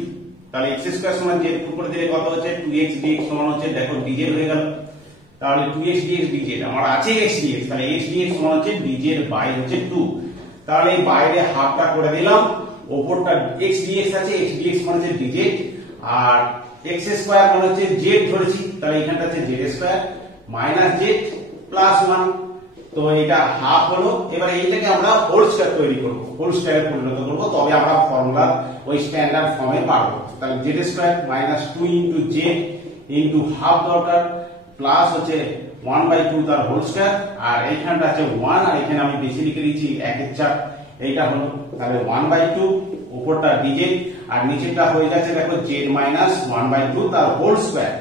তাহলে x স্কয়ার সমান z পুট করে দিলে কত হচ্ছে 2x dx সমান হচ্ছে দেখো dz হয়ে গেল। তাহলে 2x dx dz আমার আছে x dx, তাহলে x dx সমান হচ্ছে dz বাই হচ্ছে 2। তাহলে এই বাইরে হাফটা করে দিলাম, উপরটা x dx আছে, x dx মানে হচ্ছে dz আর x স্কয়ার মানে হচ্ছে z ধরেছি, তাহলে এখানটা হচ্ছে z square minus z plus 1। তো এটা হাফ হলো। এবারে এইটাকে আমরা হোল স্কয়ার তৈরি করব, হোল স্কয়ারে পরিণত করব, তবে আমরা ফর্মুলা ওই স্ট্যান্ডার্ড ফর্মে পাবো। তাহলে Z square minus 2 into Z into half দরকার প্লাস হচ্ছে 1/2 তার হোল স্কয়ার, আর এইখানটা আছে 1, আর এখানে আমি বেশি লিখে দিয়েছি 1/4, এইটা হলো তাহলে 1/2 উপরটা ডিজেড, আর নিচেরটা হয়ে যাচ্ছে দেখো জেড মাইনাস 1/2 তার হোল স্কয়ার,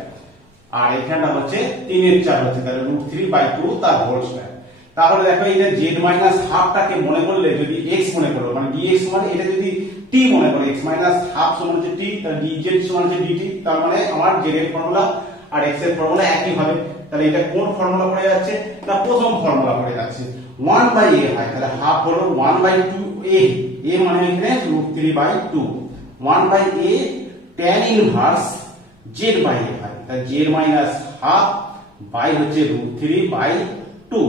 আর এখানটা হচ্ছে 3/4 হচ্ছে, তাহলে √3/2 তার হোল স্কয়ার। তাহলে দেখো এই যে জেড মাইনাস হাফটাকে মনে করলে যদি x মনে করো, মানে dx মানে এটা যদি t মনে করো, x মাইনাস হাফ সমান হচ্ছে t, তাহলে dz সমান হচ্ছে dt, তার মানে আমার z এর ফর্মুলা আর x এর ফর্মুলা একই হবে। তাহলে এটা কোন ফর্মুলা পড়ে যাচ্ছে না, প্রথম ফর্মুলা পড়ে যাচ্ছে 1/a হয়, তাহলে হাফ হলো 1/2a, a মানে এখানে √3/2, 1/a tan ইনভার্স z/a হয়, তাহলে z মাইনাস হাফ বাই হচ্ছে √3/2,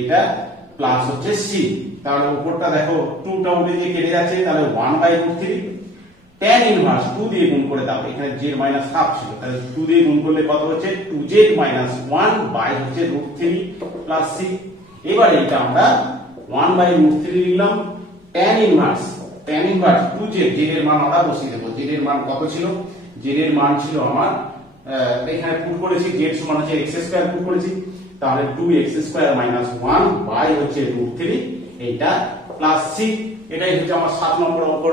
এটা প্লাস হচ্ছে c। তাহলে উপরটা দেখো 2টা উঠে দিয়ে কেটে যাচ্ছে, তাহলে 1/√3 tan ইনভার্স 2 দিয়ে গুণ করে দাও, এখানে z মাইনাস হাফ ছিল, তাহলে 2 দিয়ে গুণ করলে কত হচ্ছে 2z মাইনাস 1 বাই হচ্ছে √3 প্লাস c। এবারে এটা আমরা 1/√3 লিখলাম, tan ইনভার্স 2z, z এর মান আমরা বসিয়ে দেব। z এর মান কত ছিল, z এর মান ছিল আমার এখানে পুট করেছি z সমান হচ্ছে x স্কয়ার পুট করেছি, তাহলে 2x স্কয়ার মাইনাস 1 বাই হচ্ছে √3, এইটা প্লাস c। এটাই হচ্ছে আমার 7 নম্বর অঙ্ক।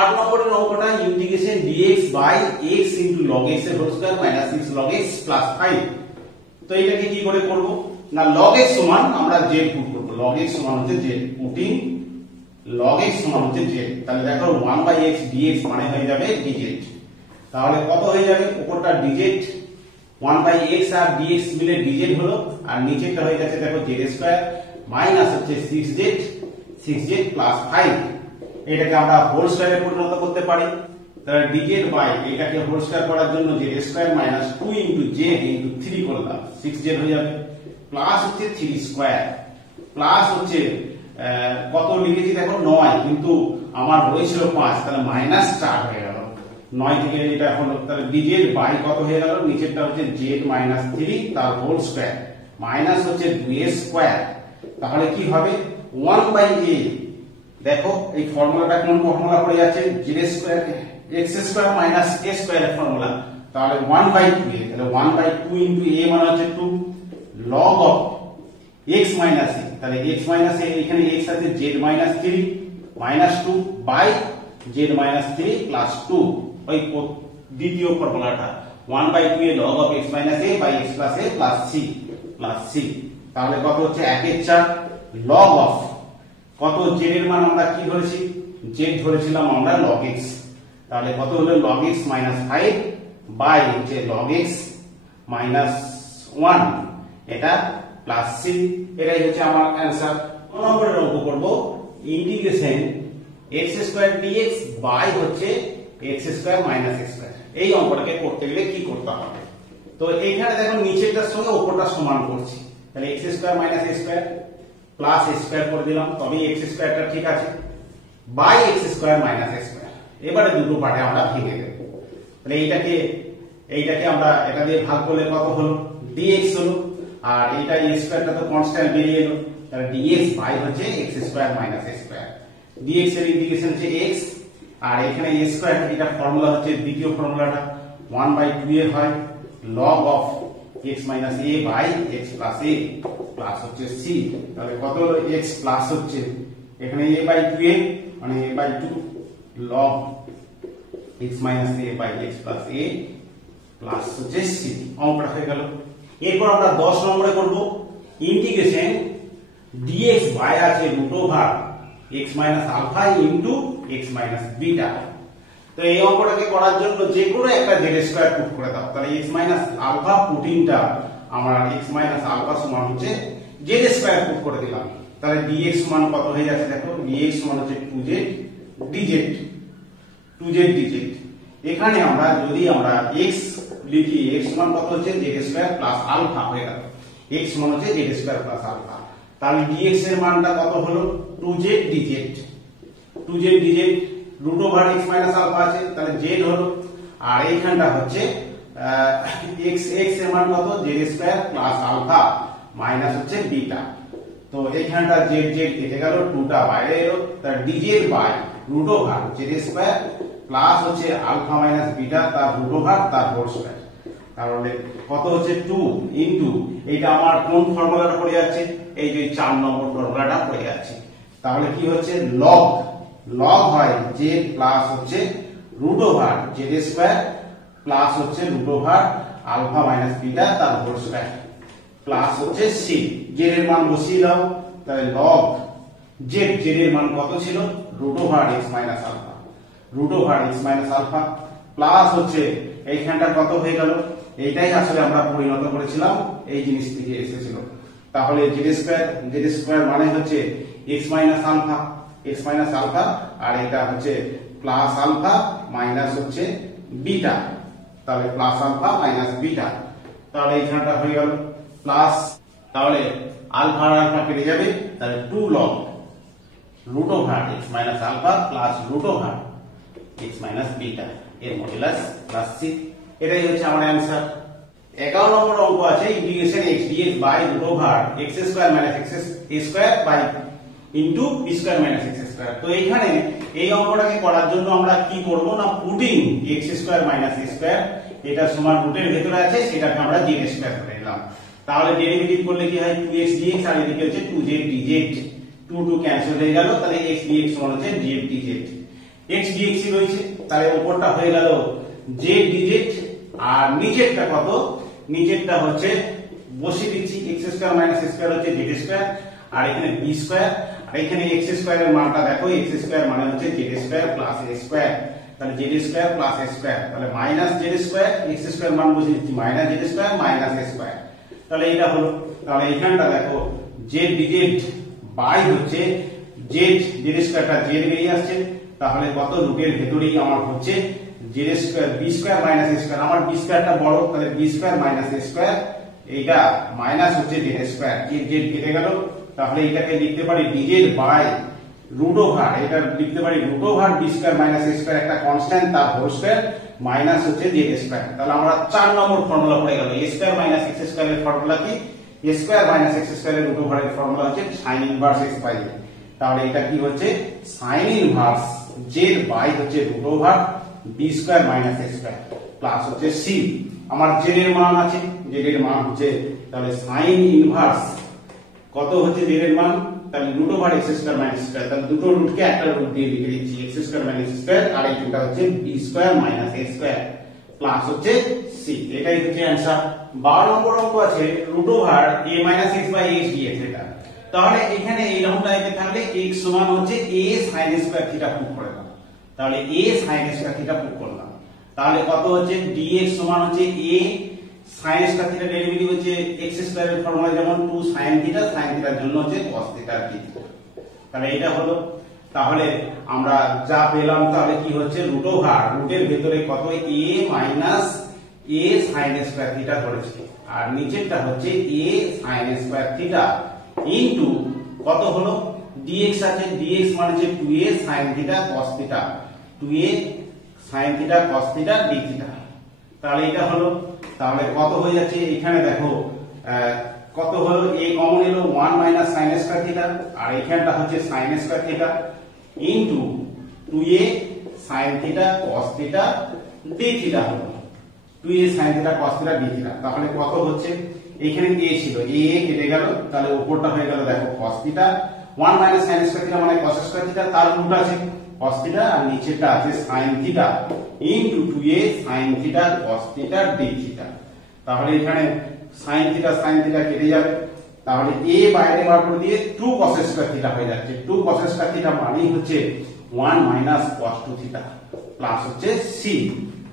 8 নম্বরের অঙ্কটা integration dx by x into log x এর whole square minus 6 log x plus 5। তো এটাকে কি করে করব না, log x সমান আমরা z পুট করব, log x সমান হচ্ছে z, পুটিং log x সমান হচ্ছে z, তাহলে দেখো 1/x dx মানে হয়ে যাবে dz। তাহলে কত হয়ে যাবে, উপরটা dz 1/x আর dx মিলে dz হলো, আর নিচেরটা হয়ে যাচ্ছে দেখো z স্কয়ার মাইনাস হচ্ছে 6z প্লাস 5। এটাকে আমরা হোল স্কয়ারে পরিণত করতে পারি, তাহলে dz বাই এটাকে হোল স্কয়ার করার জন্য z square minus 2 into z into 3 করলাম, 6z হয়ে যাবে, প্লাস হচ্ছে 3 স্কয়ার, প্লাস হচ্ছে কত লিখেছি দেখো 9, কিন্তু আমার হয়েছিল 5, তাহলে মাইনাস 4 হয়ে গেল, 9 থেকে এটা হলো, তাহলে dz বাই কত হয়ে গেল, নিচেরটা হচ্ছে z মাইনাস 3 তার হোল স্কয়ার মাইনাস হচ্ছে 2a স্কয়ার। তাহলে কি হবে 1/a, দেখো এই ফর্মুলাটা কোন ফর্মুলা পড়ে যাচ্ছে, z square x square minus a স্কয়ারের ফর্মুলা, তাহলে 1/2a, তাহলে 1/2 ইনটু a মানে হচ্ছে 2 log of x minus a, তাহলে x মাইনাস a এখানে x আছে z minus 3 minus 2 by z minus 3 plus 2, ওই দ্বিতীয় ফর্মুলাটা 1/2a log of x minus a by x plus a plus c। তাহলে কত হচ্ছে 1/4 log of কত z এর মান আমরা কি ধরেছি, z ধরেছিলাম আমরা log x, তাহলে কত হলো log x minus 5 বাই হচ্ছে log x minus 1, এটা প্লাস c। এটাই হচ্ছে আমার অ্যানসার। নম্বরের অঙ্ক করব integration x square dx by হচ্ছে x square minus x square. এই অঙ্কটাকে করতে গেলে কি করতে হবে, তো এইখানে দেখো নিচেরটার সঙ্গে উপরটা সমান করছি, তাহলে x square minus x square plus x square করে দিলাম, তবে x স্কয়ারটা ঠিক আছে, by x square minus x square. এবারে দুটো পার্টে আমরা ভেঙে দেব, তাহলে এইটাকে আমরা এটা দিয়ে ভাগ করলে কত হলো dx হলো, আর এইটা a স্কয়ারটা তো কনস্ট্যান্ট বেরিয়ে এলো, তাহলে dx বাই হচ্ছে x square minus x square. dx এর ইন্টিগ্রেশন হচ্ছে x, আর এখানে a স্কয়ার, এটা ফর্মুলা হচ্ছে দ্বিতীয় ফর্মুলাটা 1/2a হয় log of x minus a by x plus a plus হচ্ছে c। তাহলে কত হলো x প্লাস হচ্ছে এখানে a/2a মানে a/2 log x minus a by x plus a plus হচ্ছে c। অঙ্কটা হয়ে গেল। এরপর আমরা 10 নম্বরে করব ইন্টিগ্রেশন dx বাই আছে √x minus alpha into x minus beta। তো এই অঙ্কটাকে করার জন্য যে কোনো একটা z স্কয়ার পুট করে দাও, তাহলে x minus alpha পুটিংটা আমরা x minus alpha সমান হচ্ছে z স্কয়ার পুট করে দিলাম, তাহলে dx সমান কত হয়ে যাচ্ছে দেখো, dx সমান হচ্ছে 2z dz। এখানে আমরা যদি আমরা x লিখি, x সমান কত হচ্ছে z স্কয়ার প্লাস আলফা হয়ে গেল, x সমান হচ্ছে z স্কয়ার প্লাস আলফা, তাহলে dx এর মানটা কত হলো 2z dz √x minus alpha আছে, তাহলে z হলো, আর এইখানটা হচ্ছে x এর মান কত z square plus alpha minus হচ্ছে বিটা, তো এইখানটা জেড জেড কেটে গেল, 2টা বাইরে এলো, তার dz by root over Z square plus হচ্ছে আলফা মাইনাস বিটা তার রুট ওভার তার হোল স্কয়ার। তাহলে কত হচ্ছে 2 ইনটু এইটা আমার কোন ফর্মুলাটা পড়ে যাচ্ছে, এই যে 4 নম্বর ফর্মুলাটা পড়ে যাচ্ছে। তাহলে কি হচ্ছে লগ লগ হয় জেড প্লাস হচ্ছে root over Z square plus হচ্ছে root over alpha minus beta তার হোল স্কয়ার প্লাস হচ্ছে সি। জেড এর মান বসিয়ে দাও, তাহলে লগ জেড জেড এর মান কত ছিল root over x minus alpha, root over x minus alpha plus হচ্ছে এইখানটা কত হয়ে গেল, এইটাই আসলে আমরা পরিণত করেছিলাম এই জিনিস থেকে এসেছিল। তাহলে জেড স্কয়ার মানে হচ্ছে এক্স মাইনাস আলফা আর এটা হচ্ছে প্লাস আলফা মাইনাস হচ্ছে বিটা, তাহলে প্লাস আলফা মাইনাস বিটা। তাহলে এইখানটা হয়ে গেল প্লাস, তাহলে আলফা আর আলফা কেটে যাবে, তাহলে 2 log root over x minus alpha plus root over x minus beta এর মডুলাস প্লাস সি। এটাই হচ্ছে আমার অ্যান্সার। 11 নম্বর অঙ্ক আছে integration x dx by root over x square minus x square by into b square minus x square. তো এইখানে এই অঙ্কটাকে করার জন্য আমরা কি করব না, putting x square minus a square এটা সমান রুটের ভেতরে আছে সেটাকে আমরা z স্কয়ার ধরে নিলাম। তাহলে ডেরিভেটিভ করলে কি হয় 2x dx আর এদিকে হচ্ছে 2z dz, 2 2 ক্যান্সেল হয়ে গেল, তাহলে x dx সমান হচ্ছে z dz। x dx রয়েছে, তাহলে উপরটা হয়ে গেল z dz আর নিচেরটা কত, নিচেরটা হচ্ছে বসিয়ে দিচ্ছি x square minus a square হচ্ছে z স্কয়ার আর এখানে b স্কয়ার আর এখানে x স্কয়ার এর মানটা দেখো, x স্কয়ার মানে হচ্ছে z square plus a square, তাহলে z square plus a square, তাহলে minus z square x square মান বসিয়ে দিচ্ছি minus z square minus a square. তাহলে এটা হলো, তাহলে এখানটা দেখো z dz বাই হচ্ছে z স্কয়ারটা z বেরিয়ে আসছে, তাহলে কত রুটের ভেতরেই আমার হচ্ছে z square b square minus a square, আমার b স্কয়ারটা বড়, তাহলে b square minus a square, এইটা মাইনাস হচ্ছে z স্কয়ার, z কেটে গেল, তাহলে এটাকে লিখতে পারি dz বাই রুট ওভার, এটা লিখতে পারি root over b square minus a square একটা কনস্ট্যান্ট তার হোল স্কয়ার মাইনাস হচ্ছে z স্কয়ার। তাহলে আমরা 4 নম্বর ফর্মুলা পড়ে গেল, a square minus x square এর ফর্মুলা কি, a square minus x square এর রুট ওভার এর ফর্মুলা হচ্ছে sin inverse x by a। তাহলে এটা কি হচ্ছে sin ইনভার্স z বাই হচ্ছে root over b square minus a square plus হচ্ছে c। আমার z এর মান আছে, z এর মান হচ্ছে তাহলে sin ইনভার্স কত হচ্ছে z এর মান, তাহলে root over x square minus square, তাহলে দুটো রুটকে একটা রুট দিয়ে লিখে দিচ্ছি x স্কয়ার মাইনাস স্কয়ার আর এই দুটো হচ্ছে b square minus a square plus হচ্ছে c। এটাই হচ্ছে অ্যানসার। 12 নম্বর অঙ্ক আছে root over a minus x by x dx এটা। তাহলে এখানে এইরকম টাইপের থাকলে x সমান হচ্ছে a sin square theta put করে দাও, তাহলে a sin square theta put করলাম, তাহলে কত হচ্ছে dx সমান হচ্ছে a sin square theta derivative হচ্ছে x স্কয়ার এর ফর্মুলা যেমন 2 sin থিটা, sin থিটার জন্য হচ্ছে cos থিটা d থিটা। তাহলে এটা হলো, তাহলে আমরা যা পেলাম তাহলে কি হচ্ছে রুট ওভার রুটের ভেতরে কত a minus a sin square theta ধরেছি আর নিচেরটা হচ্ছে a sin square theta into কত হলো dx আছে, dx মানে হচ্ছে 2a sin theta cos theta, 2a sin theta cos theta d theta. তাহলে এটা হলো, তাহলে কত হয়ে যাচ্ছে এখানে দেখো কত হলো a কমন এলো 1 মাইনাস sin স্কয়ার থিটা আর এখানটা হচ্ছে sin square theta into 2a sin theta cos theta d theta হলো, 2a sin theta cos theta d theta. তাহলে কত হচ্ছে এখানে a ছিল, a কেটে গেল, তাহলে উপরটা হয়ে গেল দেখো cos theta 1 minus sin square theta মানে cos স্কয়ার থিটা তার রুট আছে cos থিটা আর নিচেরটা আছে sin theta into 2a sin theta cos theta d theta. তাহলে এখানে sin থিটা কেটে যাবে, তাহলে a বাইরে বার করে দিয়ে 2 cos স্কয়ার থিটা হয়ে যাচ্ছে, 2 cos স্কয়ার থিটা মানেই হচ্ছে 1 মাইনাস cos 2 থিটা প্লাস হচ্ছে c।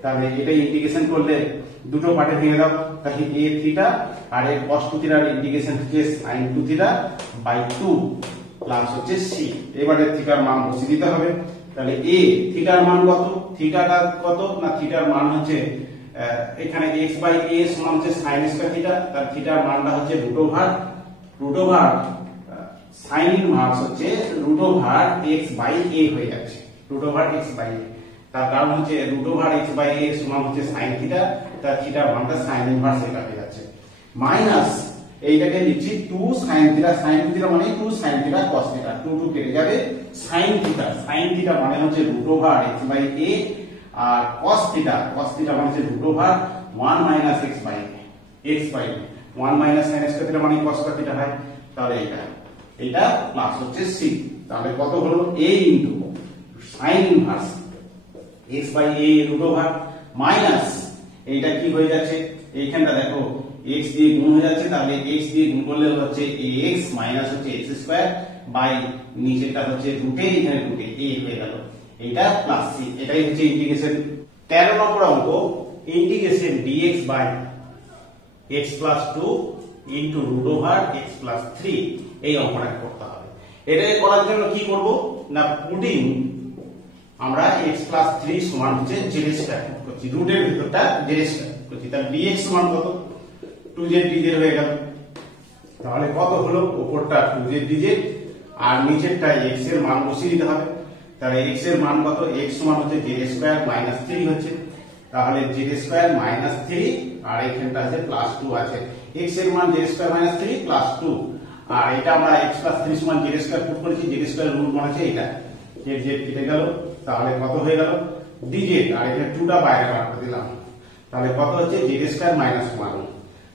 তাহলে এটা ইন্টিগ্রেশন করলে দুটো পার্টে ভেঙে দাও, তাহলে a থিটা আর এর cos 2 থিটার ইন্টিগ্রেশন হচ্ছে sin 2 থিটা বাই 2 প্লাস হচ্ছে c। এবারে থিটার মান বসিয়ে দিতে হবে, তাহলে a থিটার মান কত, থিটাটা কত না থিটার মান হচ্ছে এখানে x বাই a সমান হচ্ছে sin স্কয়ার থিটা, তার থিটার মানটা হচ্ছে রুট ওভার sin ইনভার্স হচ্ছে root over x by a হয়ে যাচ্ছে, root over x by a। তার কারণ হচ্ছে root over x by a সমান হচ্ছে sin থিটা, তার থিটার মানটা sin ইনভার্স এটা হয়ে যাচ্ছে মাইনাস এইটাকে লিখছি 2 sin থিটা, sin থিটা মানে 2 sin থিটা cos থিটা, 2 কেটে যাবে, sin থিটা মানে হচ্ছে √ x বাই a, আর cos থিটা মানে হচ্ছে √ 1 minus x by a, 1 minus sin square theta মানে cos স্কয়ার থিটা হয়। তাহলে এটা প্লাস হচ্ছে c, তাহলে কত হলো a into sin inverse x by a √ minus এইটা কি হয়ে যাচ্ছে, এইখানটা দেখো x দিয়ে গুণ হয়ে যাচ্ছে, তাহলে x দিয়ে গুণ করলে হচ্ছে ax মাইনাস হচ্ছে x স্কয়ার বাই নিচেরটা হচ্ছে √a, এখানে √a হয়ে গেল, এটা প্লাস c। এটাই হচ্ছে ইন্টিগ্রেশন 13 নম্বর অঙ্ক, integration dx by x plus 2 into √ x plus 3, এই অঙ্কটা করতে হবে। এটাকে করার জন্য কি করব না, পুটিং আমরা x প্লাস 3 সমান হচ্ছে z স্কয়ার করছি, রুটের ভিতরটা z স্কয়ার করছি, তাহলে dx সমান কত 2z dz হয়ে গেল। তাহলে কত হলো, উপরটা 2z dz আর নিচেরটা x এর মান বসিয়ে দিতে হবে। তাহলে x এর মান কত, x সমান হচ্ছে z স্কয়ার মাইনাস 3 হচ্ছে, তাহলে z স্কয়ার মাইনাস 3 আর এখানটা আছে প্লাস 2 আছে, x এর মান z স্কয়ার মাইনাস 3 প্লাস 2, আর এটা আমরা x প্লাস 3 সমান z স্কয়ার পুট করেছি, z স্কয়ার রুট মানে আছে এটা, z কেটে গেল, তাহলে কত হয়ে গেল dz, আর এখানে 2টা বাইরে বার করে দিলাম, তাহলে কত হচ্ছে z স্কয়ার মাইনাস 1।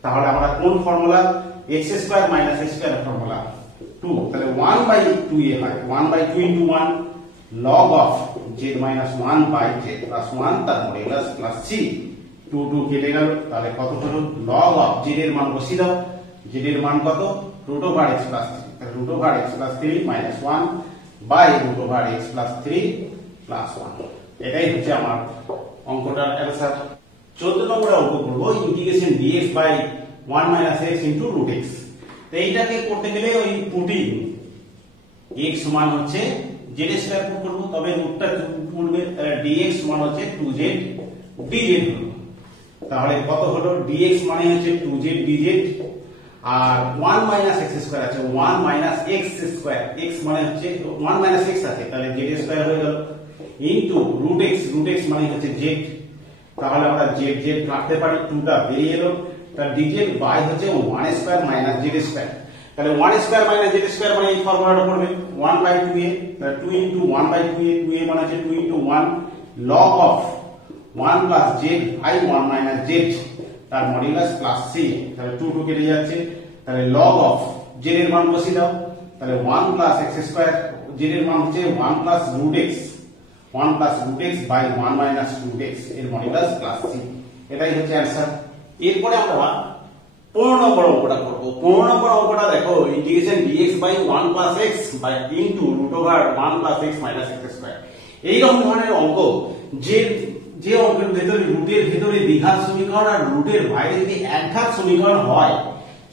তাহলে আমরা কোন formula, x square minus x square formula 2, তাহলে 1/2a হয়, 1/2 into 1 log of z minus 1 by z plus 1 তার মডুলাস প্লাস c, 2 কেটে গেল, তাহলে কত হলো log of z এর মান বসিয়ে দাও, z এর মান কত √ x প্লাস 3, তাহলে √ x plus 3 minus 1 by √ x plus 3 plus 1, এটাই হচ্ছে আমার অঙ্কটার অ্যান্সার। 14 নম্বর অঙ্ক করব, integration dx by 1 minus x into √x। তো এইটাকে করতে গেলে ওই পুটিং x সমান হচ্ছে z স্কয়ার পুট করব, তবে রুটটা পড়বে, তাহলে dx সমান হচ্ছে 2z dz হলো, তাহলে কত হলো dx মানে হচ্ছে 2z dz, আর 1 মাইনাস x স্কয়ার আছে, 1 মাইনাস x স্কয়ার, x মানে হচ্ছে 1 মাইনাস x আছে, তাহলে z স্কয়ার হয়ে গেল, ইনটু √x মানে হচ্ছে z, তাহলে আমরা z কাটতে পারি, 2টা বেরিয়ে এলো, তাহলে dz বাই হচ্ছে 1 স্কয়ার মাইনাস z স্কয়ার, তাহলে 1 স্কয়ার মাইনাস z স্কয়ার মানে এই ফর্মুলাটা পড়বে 1/2a, তাহলে 2 ইনটু 1/2a, 2a মানে হচ্ছে 2 into 1 log of 1 plus z by 1 minus z তার মডুলাস প্লাস c, তাহলে 2 কেটে যাচ্ছে, তাহলে log of z এর মান বসিয়ে দাও, তাহলে 1 প্লাস x স্কয়ার, z এর মান হচ্ছে 1 plus √x by 1 minus √x এর মডুলাস প্লাস c, এটাই হচ্ছে অ্যানসার। এরপরে আমরা 15 নম্বর অঙ্কটা করব। 15 নম্বর অঙ্কটা দেখো, integration dx by 1 plus x by into √1 plus x minus x square, এইরকম ধরনের অঙ্ক, যে অঙ্কের ভেতরে রুটের ভেতরে দ্বিঘাত সমীকরণ আর রুটের বাইরে যদি একঘাত সমীকরণ হয়,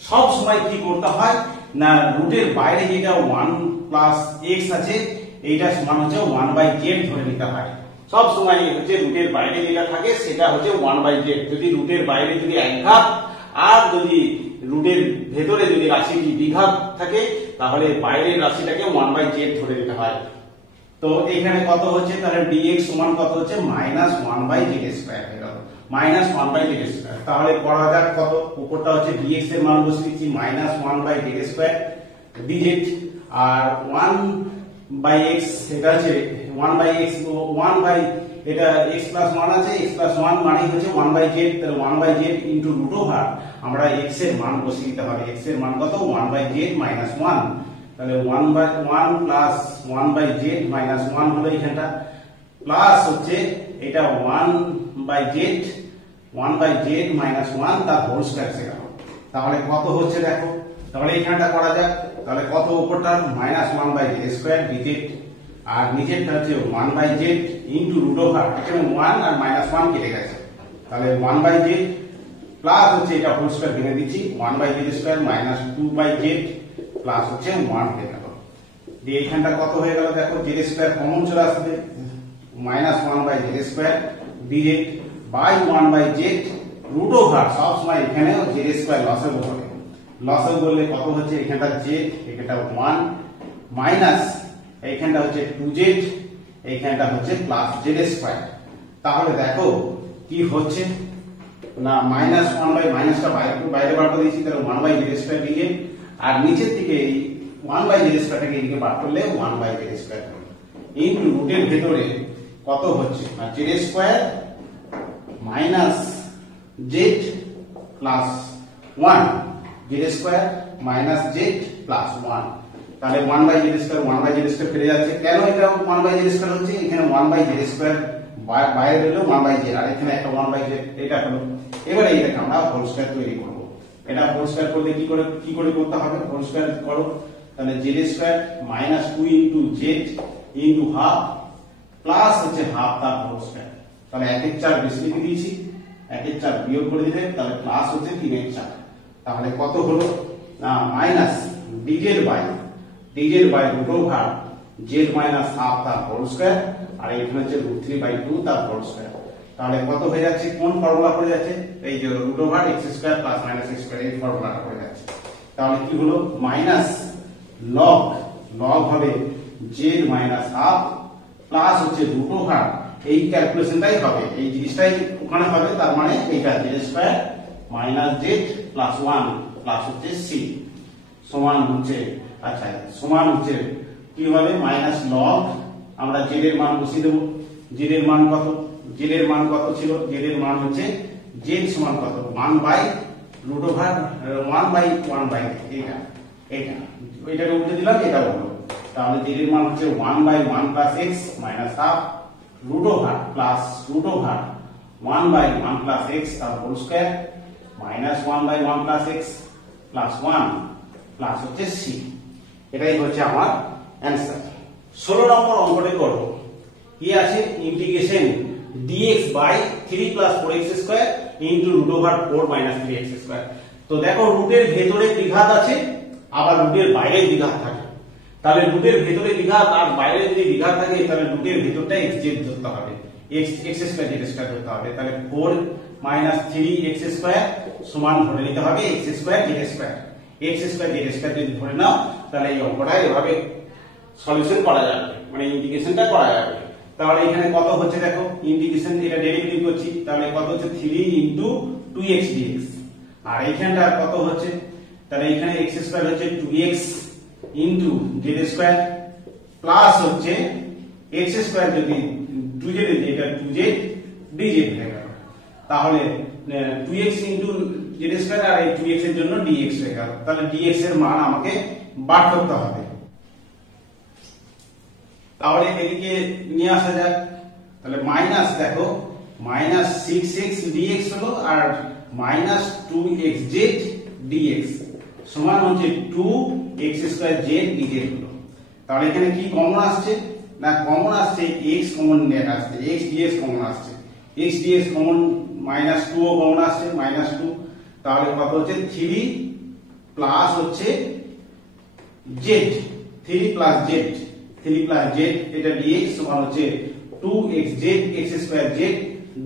সব সময় কি করতে হয় না, রুটের বাইরে যেটা 1 প্লাস x আছে এইটা সমান হচ্ছে 1/z ধরে নিতে হয়, সব সময় হচ্ছে রুটের বাইরে যেটা থাকে সেটা হচ্ছে 1/z, যদি রুটের বাইরে যদি একঘাত আর যদি রুটের ভেতরে যদি রাশিটি দ্বিঘাত থাকে তাহলে বাইরের রাশিটাকে 1/z ধরে নিতে হয়। তো এখানে কত হচ্ছে, তাহলে dx সমান কত হচ্ছে -1/z স্কয়ার হয়ে গেল, -1/z স্কয়ার, তাহলে করা যাক কত, উপরটা হচ্ছে dx এর মান বসিয়ে দিচ্ছি -1/z স্কয়ার dz, আর 1/x এটা হচ্ছে 1/x, 1 এটা x প্লাস 1 আছে, x প্লাস 1 মানে হচ্ছে 1/z, তাহলে 1/z ইনটু √, আমরা x এর মান বসিয়ে দিতে হবে, x এর মান কত 1/z মাইনাস 1, তাহলে 1/1 প্লাস 1/z মাইনাস 1 হলো এখানটা, প্লাস হচ্ছে এটা 1/z মাইনাস 1 তার হোল স্কয়ার সেটা, তাহলে কত হচ্ছে দেখো, তাহলে এখানটা করা যাক, তাহলে কত উপরটা -1/z স্কয়ার dz, আর নিচেরটা হচ্ছে 1/z ইনটু √, এখানে 1 আর -1 কেটে গেছে, তাহলে 1/z প্লাস হচ্ছে এটা হোল স্কয়ার ভেঙে দিচ্ছি, 1/z square minus 2/z plus হচ্ছে 1 হয়ে গেল, দিয়ে এখানটা কত হয়ে গেল দেখো, z স্কয়ার কমন চলে আসবে, -1/z square dz by 1/z √, সব সময় এখানে z স্কয়ার লসগু হবে, লসগু বললে কত হচ্ছে, এখানটা z, এখানটা 1 মাইনাস এইখানটা হচ্ছে 2z, এইখানটা হচ্ছে প্লাস z স্কয়ার, তাহলে দেখো কি হচ্ছে না মাইনাস 1 বাই মাইনাসটা বাইরে বার করে দিয়েছি, তাহলে 1 বাই জেড স্কয়ার ডিজেড, আর নিচের দিকে 1 বাই জেড স্কয়ারটাকে এদিকে বার করলে 1 বাই জেড স্কয়ার হবে ইনটু রুটের ভেতরে কত হচ্ছে না z square minus z plus 1, z square minus z plus 1, তাহলে 1 by z square 1 by z square ফিরে যাচ্ছে। কেন এটা 1 বাই জেড স্কয়ার হচ্ছে? এখানে 1 বাই জেড স্কয়ার বাইরে হলো 1 বাই জেড, আর এখানে একটা 1 বাই জেড এটা হলো। এবারে এটাকে আমরা হোল স্কয়ার তৈরি করব। এটা হোল স্কয়ার করলে কি করে করতে হবে? হোল স্কয়ার করো, তাহলে Z square minus 2 into Z into half plus হচ্ছে হাফ তার হোল স্কয়ার, তাহলে 1 এর 4 বেশি লিখে দিয়েছি, 1 এর 4 বিয়োগ করে দিলে তাহলে প্লাস হচ্ছে 3 এর 4, তাহলে কত হলো না minus d z by root over z minus half তার হোল স্কয়ার, আর এখানে হচ্ছে √3/2 তার হোল স্কয়ার। তাহলে কত হয়ে যাচ্ছে? কোন ফর্মুলা পড়ে যাচ্ছে? এই যে root over x square plus minus x square, এই ফর্মুলাটা পড়ে যাচ্ছে। তাহলে কি হলো? মাইনাস লগ হবে জেড মাইনাস হাফ প্লাস হচ্ছে রুট ওভার, এই ক্যালকুলেশনটাই হবে, এই জিনিসটাই ওখানে হবে, তার মানে এইটা Z square minus z plus 1 plus হচ্ছে সি সমান হচ্ছে সমান হচ্ছে কি হবে? মাইনাস লগ, আমরা জেড এর মান বসিয়ে দেব। জেড এর মান কত? জেড এর মান কত ছিল? জেড এর মান হচ্ছে জেড সমান কত? 1 বাই রুট ওভার 1 বাই এইটাকে উল্টে দিলাম, এটা হলো। তাহলে জেড এর মান হচ্ছে 1 by 1 plus x minus half root over plus root over 1 by 1 plus x তার whole square minus 1 by 1 plus x plus 1 plus হচ্ছে c। এটাই হচ্ছে আমার অ্যান্সার। 16 নম্বর অঙ্কটি করব। কি আছে? Integration dx by 3 plus 4x square into root over 4 minus 3x square. তো দেখো রুটের ভেতরে দ্বিঘাত আছে, আবার রুটের বাইরে দ্বিঘাত থাকে। তাহলে রুটের ভেতরে দ্বিঘাত আর বাইরে যদি দ্বিঘাত থাকে, তাহলে রুটের ভেতরটা x z ধরতে হবে, x স্কয়ার z স্কয়ার ধরতে হবে। তাহলে 4 মাইনাস 3x স্কয়ার সমান ধরে নিতে হবে x square z square. x square z square যদি ধরে নাও, তাহলে এই অঙ্কটা এভাবে সলিউশন করা যাবে, মানে ইন্টিগ্রেশনটা করা যাবে। তাহলে এখানে কত হচ্ছে দেখো, ইন্টিগ্রেশন এটা ডেরিভেটিভ করছি, তাহলে কত হচ্ছে 3 ইনটু 2x dx, আর এইখানটা কত হচ্ছে? তাহলে এখানে x স্কয়ার হচ্ছে 2x into z square plus হচ্ছে x স্কয়ার যদি 2z দিয়ে এটা 2z dz হয়ে গেল। তাহলে 2x ইনটু z স্কয়ার আর এই 2x এর জন্য dx হয়ে গেল। তাহলে dx এর মান আমাকে বার করতে হবে। তাহলে এদিকে নিয়ে আসা যাক। তাহলে মাইনাস দেখো মাইনাস 6x dx হলো, আর মাইনাস 2xz dx সমান হচ্ছে 2x স্কয়ার z dz হলো। তাহলে এখানে কি কমন আসছে? না কমন আসছে x কমন নেট আসছে, x dx কমন আসছে, x dx কমন মাইনাস 2 ও কমন আসছে মাইনাস 2। তাহলে কত হচ্ছে 3 প্লাস হচ্ছে z, 3 প্লাস z এটা dx সমান হচ্ছে 2xz x square z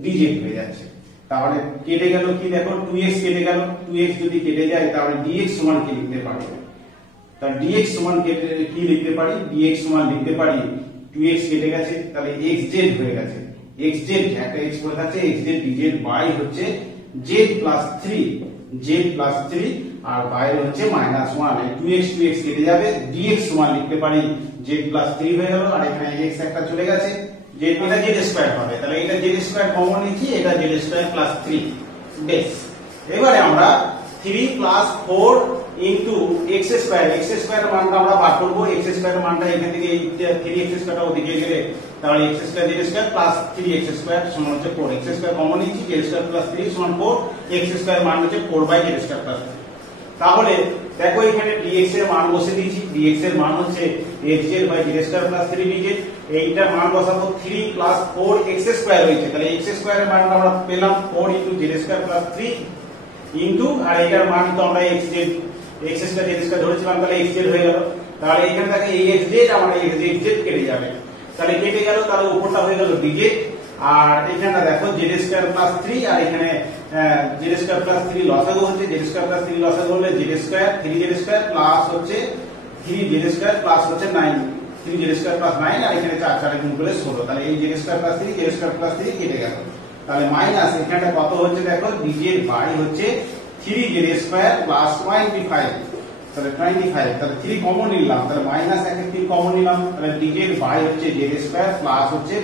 dz হয়ে যাচ্ছে। তাহলে কেটে গেল কি দেখো 2x কেটে গেল, 2x যদি কেটে যায় তাহলে dx সমান কি লিখতে পারি? তাহলে dx সমান কি লিখতে পারি? dx সমান লিখতে পারি 2x কেটে গেছে, তাহলে xz হয়ে গেছে, xz একটা x পড়ে থাকছে, xz dz বাই হচ্ছে z প্লাস 3 আর বাইরে হচ্ছে মাইনাস 1, এই 2x কেটে যাবে, dx সমান লিখতে পারি z প্লাস 3 হয়ে গেল, আর এখানে x একটা চলে গেছে, z এটা z স্কয়ার হবে। তাহলে এটা z স্কয়ার কমন নিচ্ছি, এটা z স্কয়ার প্লাস 3 বেস। এবারে আমরা 3 প্লাস 4 ইনটু x স্কয়ার মানটা আমরা বার করব। x স্কয়ার মানটা এখান থেকে এই 3x স্কয়ারটা ওদিকে গেলে, তাহলে x square z square plus 3x square সমান হচ্ছে 4, x স্কয়ার কমন নিচ্ছি, z স্কয়ার প্লাস 3 সমান 4, x স্কয়ার মান হচ্ছে 4/z স্কয়ার প্লাস 3। তাহলে দেখো এখানে dx এর মান বসে দিয়েছি, dx এর মান হচ্ছে xz/z স্কয়ার প্লাস 3dz, এইটা মান বসাবো 3 প্লাস 4x স্কয়ার হয়েছে, তাহলে x স্কয়ারের মানটা আমরা পেলাম 4 into z square plus 3 into, আর এটার মান তো আমরা x স্কয়ার z স্কয়ার ধরেছিলাম, তাহলে xz হয়ে গেল। তাহলে এখানে থাকে এই xz, আমরা xz কেটে যাবে, তাহলে কেটে গেল, তাহলে উপরটা হয়ে গেল dz, আর এখানটা দেখো z স্কয়ার প্লাস 3, আর এখানে z স্কয়ার প্লাস 3 লসাগু হচ্ছে, z স্কয়ার প্লাস 3 লসাগু হলে z square 3z square plus হচ্ছে 3z স্কয়ার প্লাস হচ্ছে 9, 3z স্কয়ার প্লাস 9, আর এখানে 4 4 গুণ করলে 16, তাহলে এই z square plus 3 z square plus 3 কেটে গেল। তাহলে মাইনাস এখানটা কত হচ্ছে দেখো ডিজেড বাই হচ্ছে 3z স্কয়ার প্লাস 25, তাহলে 25, তাহলে 3 কমন নিলাম, তাহলে মাইনাস একে 3 কমন নিলাম, তাহলে ডিজেড বাই হচ্ছে z স্কয়ার প্লাস হচ্ছে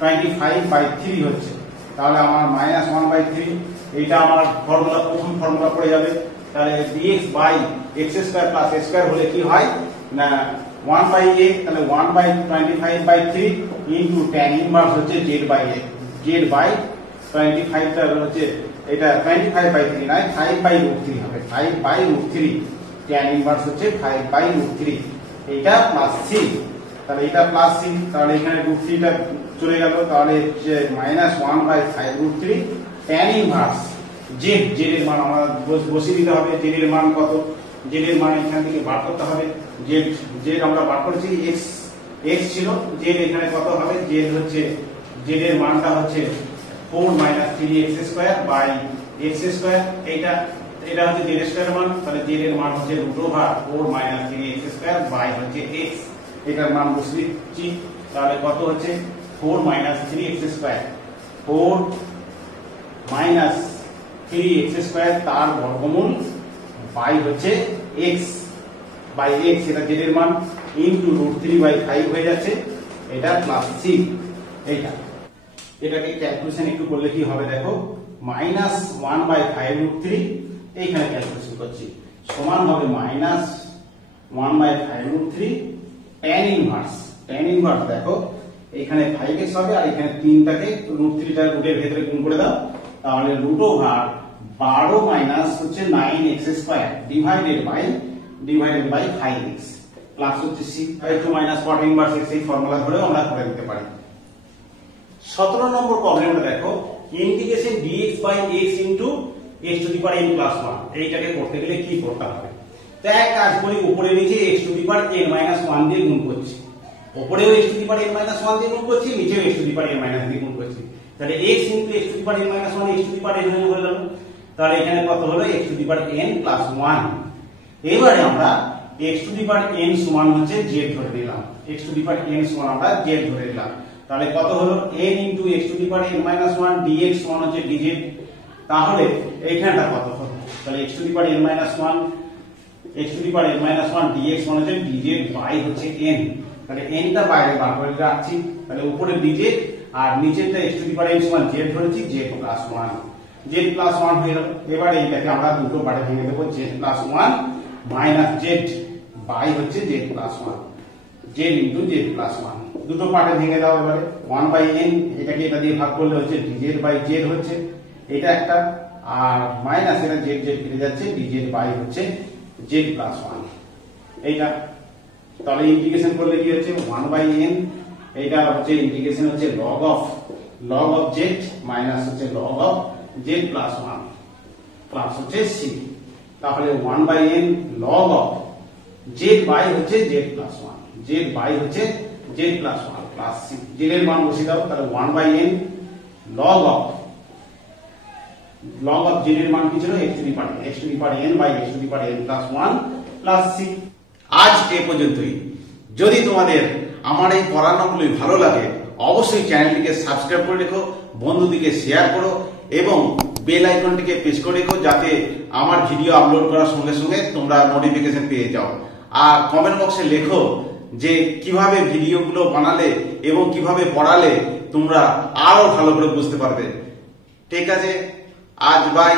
25/3 হচ্ছে, তাহলে আমার মাইনাস 1/3, এইটা আমার ফর্মুলা প্রথম ফর্মুলা পড়ে যাবে। তাহলে dx by x square plus a square হলে কি হয় না 1/a, তাহলে 1/25/3 ইনটু tan ইনভার্স হচ্ছে z by a, z by 25 টা হচ্ছে এটা 25/3 নয় 5/√3 হবে, 5/√3, tan ইনভার্স হচ্ছে 5/√3, এইটা প্লাস c, তাহলে এটা প্লাস c, তাহলে এখানে √3 টা চলে গেল, তাহলে যে minus 1/5√3 tan inverse z, z এর মান আমরা বসিয়ে দিতে হবে, z এর মান কত, z এর মান এখান থেকে বার করতে হবে, z আমরা বার করেছি x ছিল, z এখানে কত হবে, z হচ্ছে z এর মানটা হচ্ছে 4 - 3x square by x square, এটা হচ্ছে z স্কয়ার মান, তাহলে z এর মান হচ্ছে √4 - 3x স্কয়ার বাই হচ্ছে x, এটার মান বসিয়ে দিচ্ছি, তাহলে কত হচ্ছে 4 - 3x স্কয়ার, 4 - 3x স্কয়ার তার বর্গমূল বাই হচ্ছে x বাই x, এটা z এর মান ইনটু √3/5 হয়ে যাচ্ছে, এটা প্লাস c, এটাকে ক্যালকুলেশন একটু করলে কি হবে দেখো মাইনাস 1/5√3, এইখানে ক্যালকুলেশন করছি, সমান হবে মাইনাস 1/5√3 tan ইনভার্স, দেখো এখানে 5x হবে আর এখানে 3টাকে √3 টা রুটের ভেতরে গুণ করে দাও, তাহলে √12 মাইনাস হচ্ছে 9x square divided by 5x plus হচ্ছে 6/2 মাইনাস 40 ইনভার্স x, এই ফর্মুলা ধরেও আমরা করে দিতে পারি। 17 নম্বর প্রবলেমটা দেখো integration dx by x into x to the power n plus 1, এইটাকে করতে গেলে কি করতে হবে, তো এক কাজ করি, উপরে নিচে x to the power n minus 1 দিয়ে গুণ করছি, উপরেও x to the power n minus 1 দিয়ে গুণ করছি, নিচেও x to the power n minus দিয়ে গুণ করছি, তাহলে x into x to the power n minus 1 x to the power n হয়ে গেল, তাহলে এখানে কত হলো x to the power n plus 1। এবারে আমরা x to the power n সমান হচ্ছে z ধরে নিলাম, x to the power n সমান আমরা z ধরে নিলাম, তাহলে কত হলো n into x to the power n minus 1 dx সমান হচ্ছে dz, তাহলে এইখানটা কত হবে, তাহলে x to the power n minus 1 x to the power n minus 1 dx সমান হচ্ছে dz বাই হচ্ছে n, তাহলে n টা বাইরে বার করে রাখছি, তাহলে উপরে dz আর নিচেরটা x to the power n সমান z ধরেছি, z প্লাস 1 হয়ে গেল। এবারে এইটাকে আমরা দুটো পার্টে ভেঙে দেব, z plus 1 minus z by হচ্ছে z plus 1, z into z plus 1, দুটো পার্টে ভেঙে দাও। এবারে 1/n এটাকে এটা দিয়ে ভাগ করলে হচ্ছে dz বাই z হচ্ছে, এটা একটা, আর মাইনাস এটা z কেটে যাচ্ছে, dz বাই হচ্ছে z প্লাস 1, এইটা, তাহলে ইন্টিগ্রেশন করলে কি হচ্ছে 1/n, এইটা হচ্ছে ইন্টিগ্রেশন হচ্ছে log of z মাইনাস হচ্ছে log of z plus 1 plus হচ্ছে c, তাহলে 1/n log of z by হচ্ছে z প্লাস 1, z বাই হচ্ছে z plus 1 plus c, z এর মান বসিয়ে দাও, তাহলে 1/n log of z এর মান কি ছিল x to the power n by x to the power n plus 1 plus c। আজ এই পর্যন্তই। যদি তোমাদের আমার এই পড়ানোগুলো ভালো লাগে অবশ্যই চ্যানেলটিকে সাবস্ক্রাইব করে রেখো, বন্ধুদেরকে শেয়ার করো এবং বেল আইকনটিকে প্রেস করে রেখো যাতে আমার ভিডিও আপলোড করার সঙ্গে সঙ্গে তোমরা নোটিফিকেশন পেয়ে যাও। আর কমেন্ট বক্সে লেখো যে কিভাবে ভিডিওগুলো বানালে এবং কিভাবে পড়ালে তোমরা আরো ভালো করে বুঝতে পারবে। ঠিক আছে, আজ বাই।